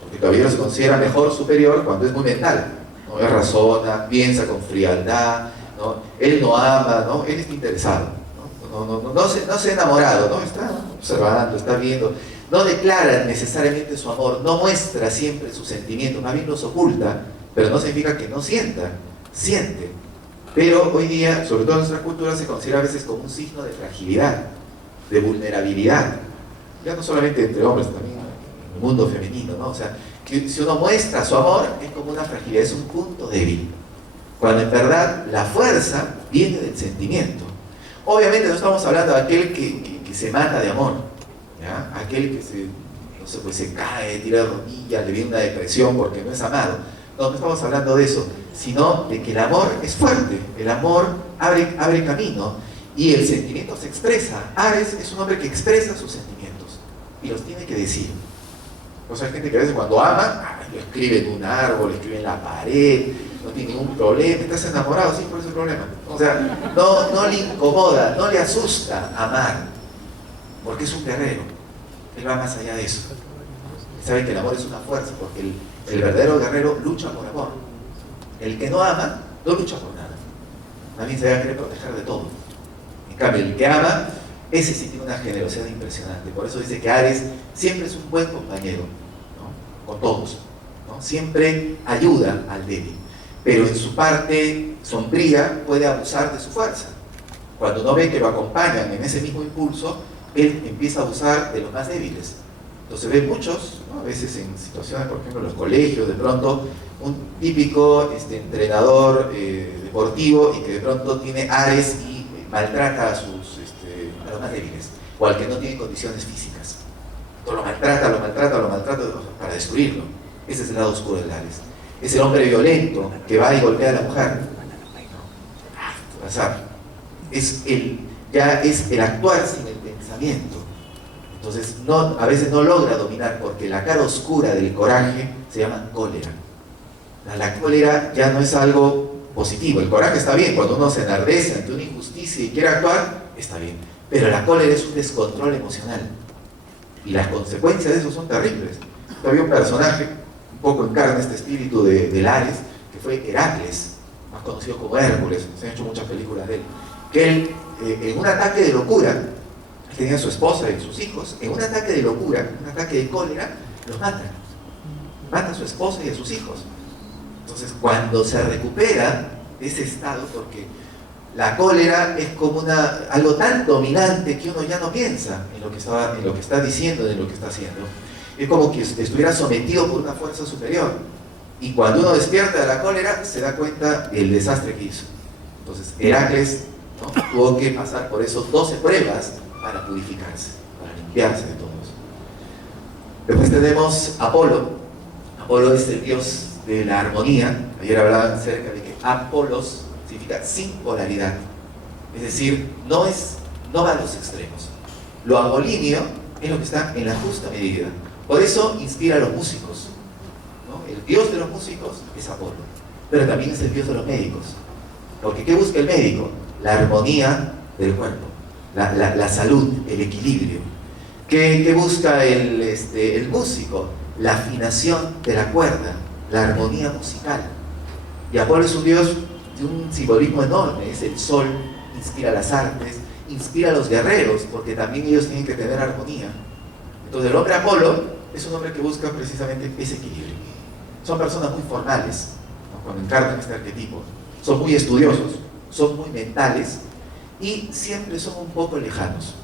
porque el caballero se considera mejor, superior, cuando es muy mental, ¿no? Él razona, piensa con frialdad, ¿no? Él no ama, ¿no? Él está interesado, no se ha enamorado, ¿no? Está observando, está viendo, no declara necesariamente su amor, no muestra siempre sus sentimientos, más bien los oculta, pero no significa que no sienta, siente. Pero hoy día, sobre todo en nuestra cultura, se considera a veces como un signo de fragilidad, de vulnerabilidad. Ya no solamente entre hombres, también en el mundo femenino, ¿no? O sea, que si uno muestra su amor, es como una fragilidad, es un punto débil. Cuando en verdad la fuerza viene del sentimiento. Obviamente no estamos hablando de aquel que se mata de amor, ¿ya? Aquel que se cae, tira de rodillas, le viene una depresión porque no es amado. No estamos hablando de eso, sino de que el amor es fuerte, el amor abre camino y el sentimiento se expresa. Ares es un hombre que expresa sus sentimientos y los tiene que decir. O sea, hay gente que a veces cuando ama, lo escribe en un árbol, lo escribe en la pared, no tiene ningún problema. ¿Estás enamorado? Sí, por ese problema. O sea, no le incomoda, no le asusta amar, porque es un guerrero. Él va más allá de eso. Él sabe que el amor es una fuerza, porque el verdadero guerrero lucha por amor. El que no ama, no lucha por nada. También se va a querer proteger de todo. En cambio, el que ama, ese sí tiene una generosidad impresionante. Por eso dice que Ares siempre es un buen compañero, ¿no?, con todos, ¿no? Siempre ayuda al débil, pero en su parte sombría puede abusar de su fuerza. Cuando no ve que lo acompañan en ese mismo impulso, él empieza a abusar de los más débiles. Entonces ve muchos, ¿no?, a veces en situaciones, por ejemplo en los colegios, de pronto un típico entrenador deportivo, y que de pronto tiene Ares y maltrata a los más débiles, o al que no tiene condiciones físicas. Entonces lo maltrata para destruirlo. Ese es el lado oscuro del Ares. Es el hombre violento que va y golpea a la mujer. Ya es el actuar sin el pensamiento. Entonces a veces no logra dominar, porque la cara oscura del coraje se llama cólera. La cólera ya no es algo positivo. El coraje está bien, cuando uno se enardece ante una injusticia y quiere actuar, está bien. Pero la cólera es un descontrol emocional. Y las consecuencias de eso son terribles. Había un personaje un poco encarna este espíritu de Ares, que fue Heracles, más conocido como Hércules, se han hecho muchas películas de él, que él, en un ataque de locura, él tenía a su esposa y sus hijos, en un ataque de locura, un ataque de cólera, los mata a su esposa y a sus hijos. Entonces, cuando se recupera de ese estado, porque la cólera es como algo tan dominante que uno ya no piensa en lo que está diciendo, en lo que está haciendo. Es como que estuviera sometido por una fuerza superior. Y cuando uno despierta de la cólera, se da cuenta del desastre que hizo. Entonces, Heracles, ¿no?, tuvo que pasar por esos 12 pruebas para purificarse, para limpiarse de todo eso. Después tenemos Apolo. Apolo es el dios de la armonía. Ayer hablaban acerca de que Apolos significa sin polaridad. Es decir, no va a los extremos. Lo apolíneo es lo que está en la justa medida. Por eso inspira a los músicos, ¿no? El dios de los músicos es Apolo, pero también es el dios de los médicos. Porque ¿qué busca el médico? La armonía del cuerpo, la salud, el equilibrio. ¿Qué busca el músico? La afinación de la cuerda, la armonía musical. Y Apolo es un dios de un simbolismo enorme, es el sol, inspira las artes, inspira a los guerreros, porque también ellos tienen que tener armonía. Entonces el hombre Apolo es un hombre que busca precisamente ese equilibrio. Son personas muy formales, ¿no?, cuando encarnan este arquetipo. Son muy estudiosos, son muy mentales y siempre son un poco lejanos,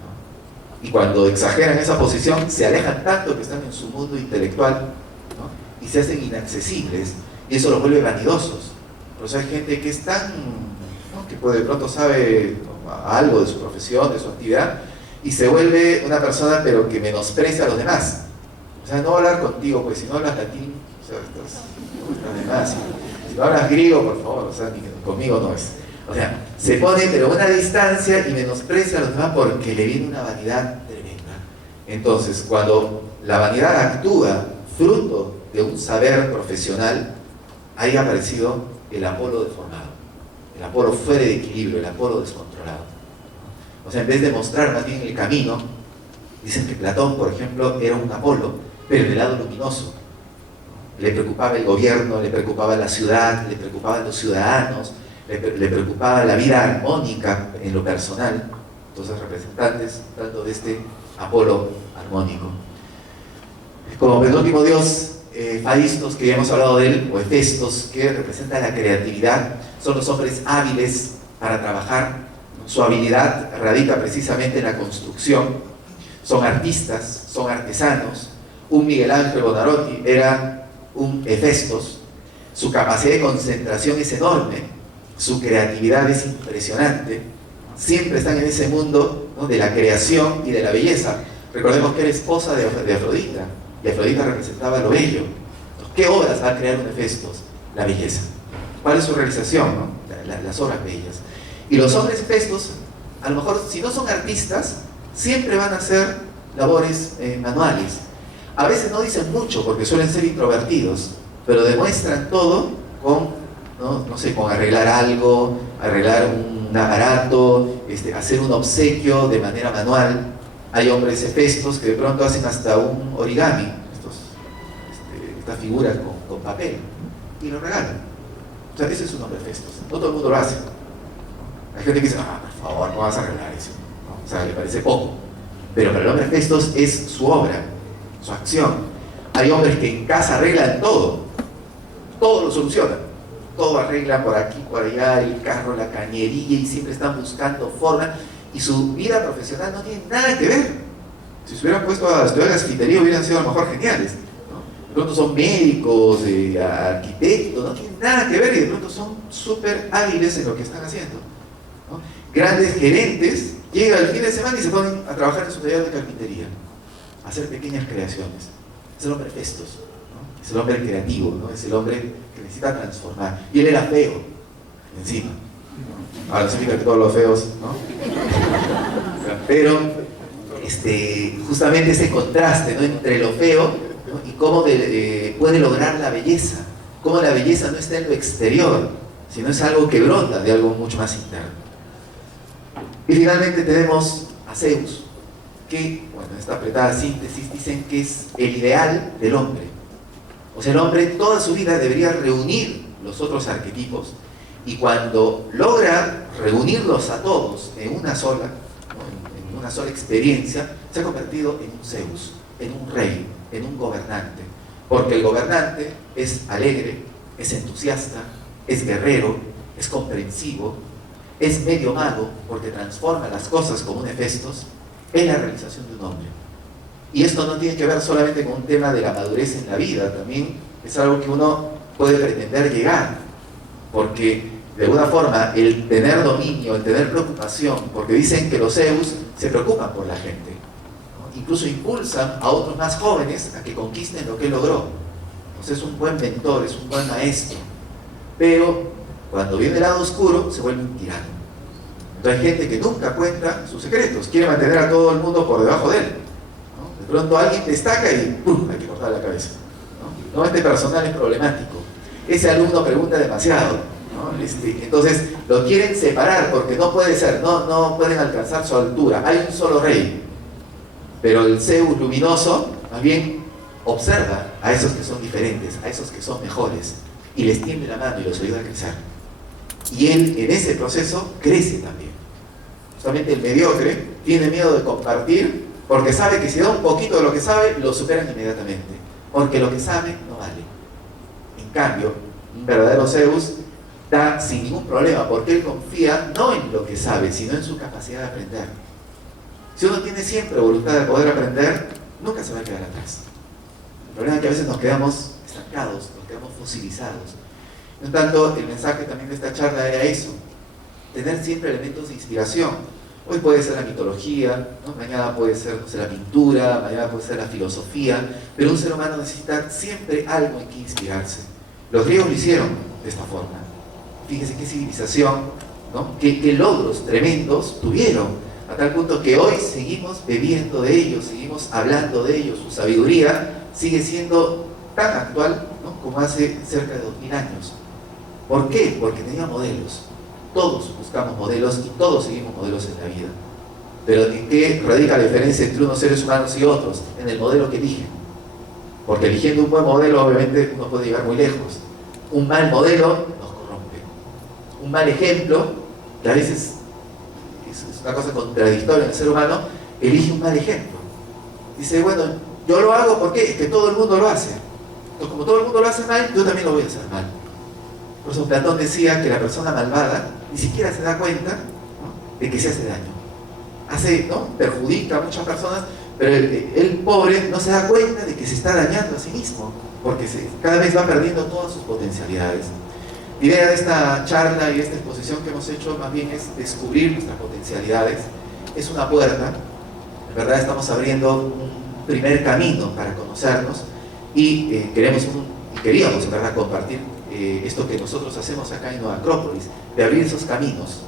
¿no? Y cuando exageran esa posición, se alejan tanto que están en su mundo intelectual, ¿no?, y se hacen inaccesibles, y eso los vuelve vanidosos. Por eso hay gente que es tan, ¿no?, que de pronto sabe, ¿no?, algo de su profesión, de su actividad, y se vuelve una persona pero que menosprecia a los demás. O sea, no va a hablar contigo, pues si no hablas latín, o sea, estás de más. Si no hablas griego, por favor, o sea, conmigo no es. O sea, se pone pero a una distancia y menosprecia a los demás porque le viene una vanidad tremenda. Entonces, cuando la vanidad actúa fruto de un saber profesional, ahí ha aparecido el Apolo deformado, el Apolo fuera de equilibrio, el Apolo descontrolado. O sea, en vez de mostrar más bien el camino, dicen que Platón, por ejemplo, era un Apolo, pero del lado luminoso. Le preocupaba el gobierno, le preocupaba la ciudad, le preocupaban los ciudadanos, le preocupaba la vida armónica en lo personal. Entonces, representantes tanto de este Apolo armónico. Como penúltimo dios, Faistos, que ya hemos hablado de él, o Hefestos, que representa la creatividad, son los hombres hábiles para trabajar. Su habilidad radica precisamente en la construcción. Son artistas, son artesanos. Un Miguel Ángel Buonarroti era un Hefestos. Su capacidad de concentración es enorme, su creatividad es impresionante. Siempre están en ese mundo, ¿no?, de la creación y de la belleza. Recordemos que era esposa de Afrodita, y Afrodita representaba lo bello. Entonces, ¿qué obras va a crear un Hefestos? La belleza. ¿Cuál es su realización, no? Las obras bellas. Y los hombres Hefestos, a lo mejor, si no son artistas, siempre van a hacer labores manuales. A veces no dicen mucho porque suelen ser introvertidos, pero demuestran todo con, no sé, con arreglar algo, arreglar un aparato, hacer un obsequio de manera manual. Hay hombres Hefestos que de pronto hacen hasta un origami, estas figuras con papel, y lo regalan. O sea, ese es un hombre Hefestos. No todo el mundo lo hace. Hay gente que dice, por favor, no vas a arreglar eso, ¿no? O sea, le parece poco. Pero para el hombre Hefestos es su obra, su acción. Hay hombres que en casa arreglan todo lo solucionan, todo arreglan por aquí, por allá, el carro, la cañería, y siempre están buscando forma, y su vida profesional no tiene nada que ver. Si se hubieran puesto a estudiar gasfitería, hubieran sido a lo mejor geniales, ¿no? De pronto son médicos, arquitectos, no tienen nada que ver, y de pronto son súper hábiles en lo que están haciendo, ¿no? Grandes gerentes llegan el fin de semana y se ponen a trabajar en su taller de carpintería, a hacer pequeñas creaciones. Es el hombre Hefestos, ¿no? Es el hombre creativo, ¿no? Es el hombre que necesita transformar. Y él era feo, encima. Ahora no significa que todos los feos, ¿no? Pero justamente ese contraste, ¿no?, entre lo feo, ¿no?, y cómo puede lograr la belleza. Cómo la belleza no está en lo exterior, sino es algo que brota de algo mucho más interno. Y finalmente tenemos a Zeus, que, bueno, en esta apretada síntesis dicen que es el ideal del hombre. O sea, el hombre toda su vida debería reunir los otros arquetipos, y cuando logra reunirlos a todos en una sola, ¿no? en una sola experiencia, se ha convertido en un Zeus, en un rey, en un gobernante. Porque el gobernante es alegre, es entusiasta, es guerrero, es comprensivo, es medio mago porque transforma las cosas como un Hefestos, es la realización de un hombre. Y esto no tiene que ver solamente con un tema de la madurez en la vida, también es algo que uno puede pretender llegar, porque de alguna forma el tener dominio, el tener preocupación, porque dicen que los Zeus se preocupan por la gente, ¿no? Incluso impulsan a otros más jóvenes a que conquisten lo que él logró. Entonces es un buen mentor, es un buen maestro, pero cuando viene el lado oscuro se vuelve un tirano. Entonces hay gente que nunca cuenta sus secretos, quiere mantener a todo el mundo por debajo de él, ¿no? De pronto alguien destaca y ¡pum!, hay que cortar la cabeza, ¿no? Este personal es problemático, ese alumno pregunta demasiado, ¿no? Entonces lo quieren separar porque no puede ser, no pueden alcanzar su altura. Hay un solo rey, pero el Zeus luminoso más bien observa a esos que son diferentes, a esos que son mejores, y les tiende la mano y los ayuda a crecer. Y él en ese proceso crece también. Justamente el mediocre tiene miedo de compartir porque sabe que si da un poquito de lo que sabe, lo superan inmediatamente, porque lo que sabe no vale. En cambio, un verdadero Zeus da sin ningún problema, porque él confía no en lo que sabe, sino en su capacidad de aprender. Si uno tiene siempre voluntad de poder aprender, nunca se va a quedar atrás. El problema es que a veces nos quedamos estancados, nos quedamos fosilizados. En tanto, el mensaje también de esta charla era eso: tener siempre elementos de inspiración. Hoy puede ser la mitología, ¿no? Mañana puede ser, no sé, la pintura, mañana puede ser la filosofía, pero un ser humano necesita siempre algo en que inspirarse. Los griegos lo hicieron de esta forma. Fíjense qué civilización, ¿no? Qué logros tremendos tuvieron, a tal punto que hoy seguimos bebiendo de ellos, seguimos hablando de ellos. Su sabiduría sigue siendo tan actual, ¿no?, como hace cerca de 2000 años. ¿Por qué? Porque tenía modelos. Todos buscamos modelos y todos seguimos modelos en la vida. Pero ¿en qué radica la diferencia entre unos seres humanos y otros? En el modelo que eligen. Porque eligiendo un buen modelo, obviamente, uno puede llegar muy lejos. Un mal modelo nos corrompe. Un mal ejemplo, que a veces es una cosa contradictoria en el ser humano, elige un mal ejemplo. Dice, bueno, yo lo hago porque es que todo el mundo lo hace. Entonces, como todo el mundo lo hace mal, yo también lo voy a hacer mal. Por eso Platón decía que la persona malvada ni siquiera se da cuenta, ¿no?, de que se hace daño. ¿No? Perjudica a muchas personas, pero el pobre no se da cuenta de que se está dañando a sí mismo, porque cada vez va perdiendo todas sus potencialidades. La idea de esta charla y esta exposición que hemos hecho más bien es descubrir nuestras potencialidades. Es una puerta, en verdad estamos abriendo un primer camino para conocernos y queríamos en verdad compartir esto que nosotros hacemos acá en Nueva Acrópolis, de abrir esos caminos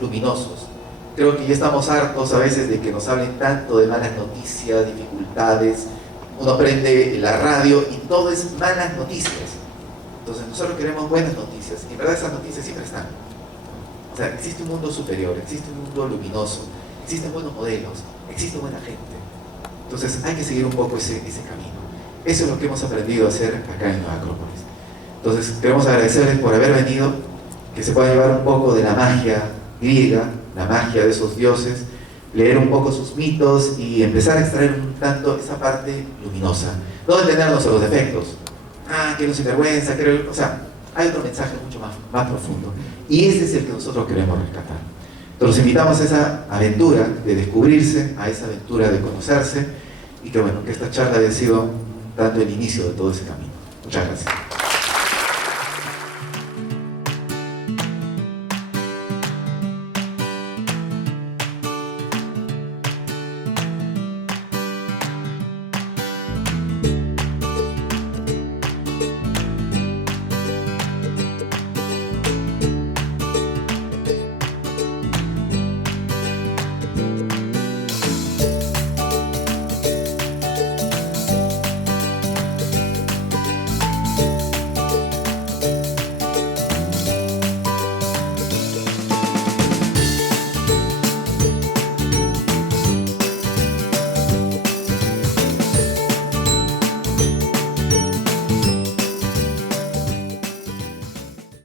luminosos. Creo que ya estamos hartos a veces de que nos hablen tanto de malas noticias, dificultades. Uno prende la radio y todo es malas noticias. Entonces nosotros queremos buenas noticias, y en verdad esas noticias siempre están. O sea, existe un mundo superior, existe un mundo luminoso, existen buenos modelos, existe buena gente. Entonces hay que seguir un poco ese camino. Eso es lo que hemos aprendido a hacer acá en Nueva Acrópolis. Entonces queremos agradecerles por haber venido, que se pueda llevar un poco de la magia griega, la magia de esos dioses, leer un poco sus mitos y empezar a extraer un tanto esa parte luminosa. No detenernos en los defectos. Que no sinvergüenza, o sea, hay otro mensaje mucho más profundo. Y ese es el que nosotros queremos rescatar. Entonces los invitamos a esa aventura de descubrirse, a esa aventura de conocerse, y que bueno, que esta charla haya sido tanto el inicio de todo ese camino. Muchas gracias.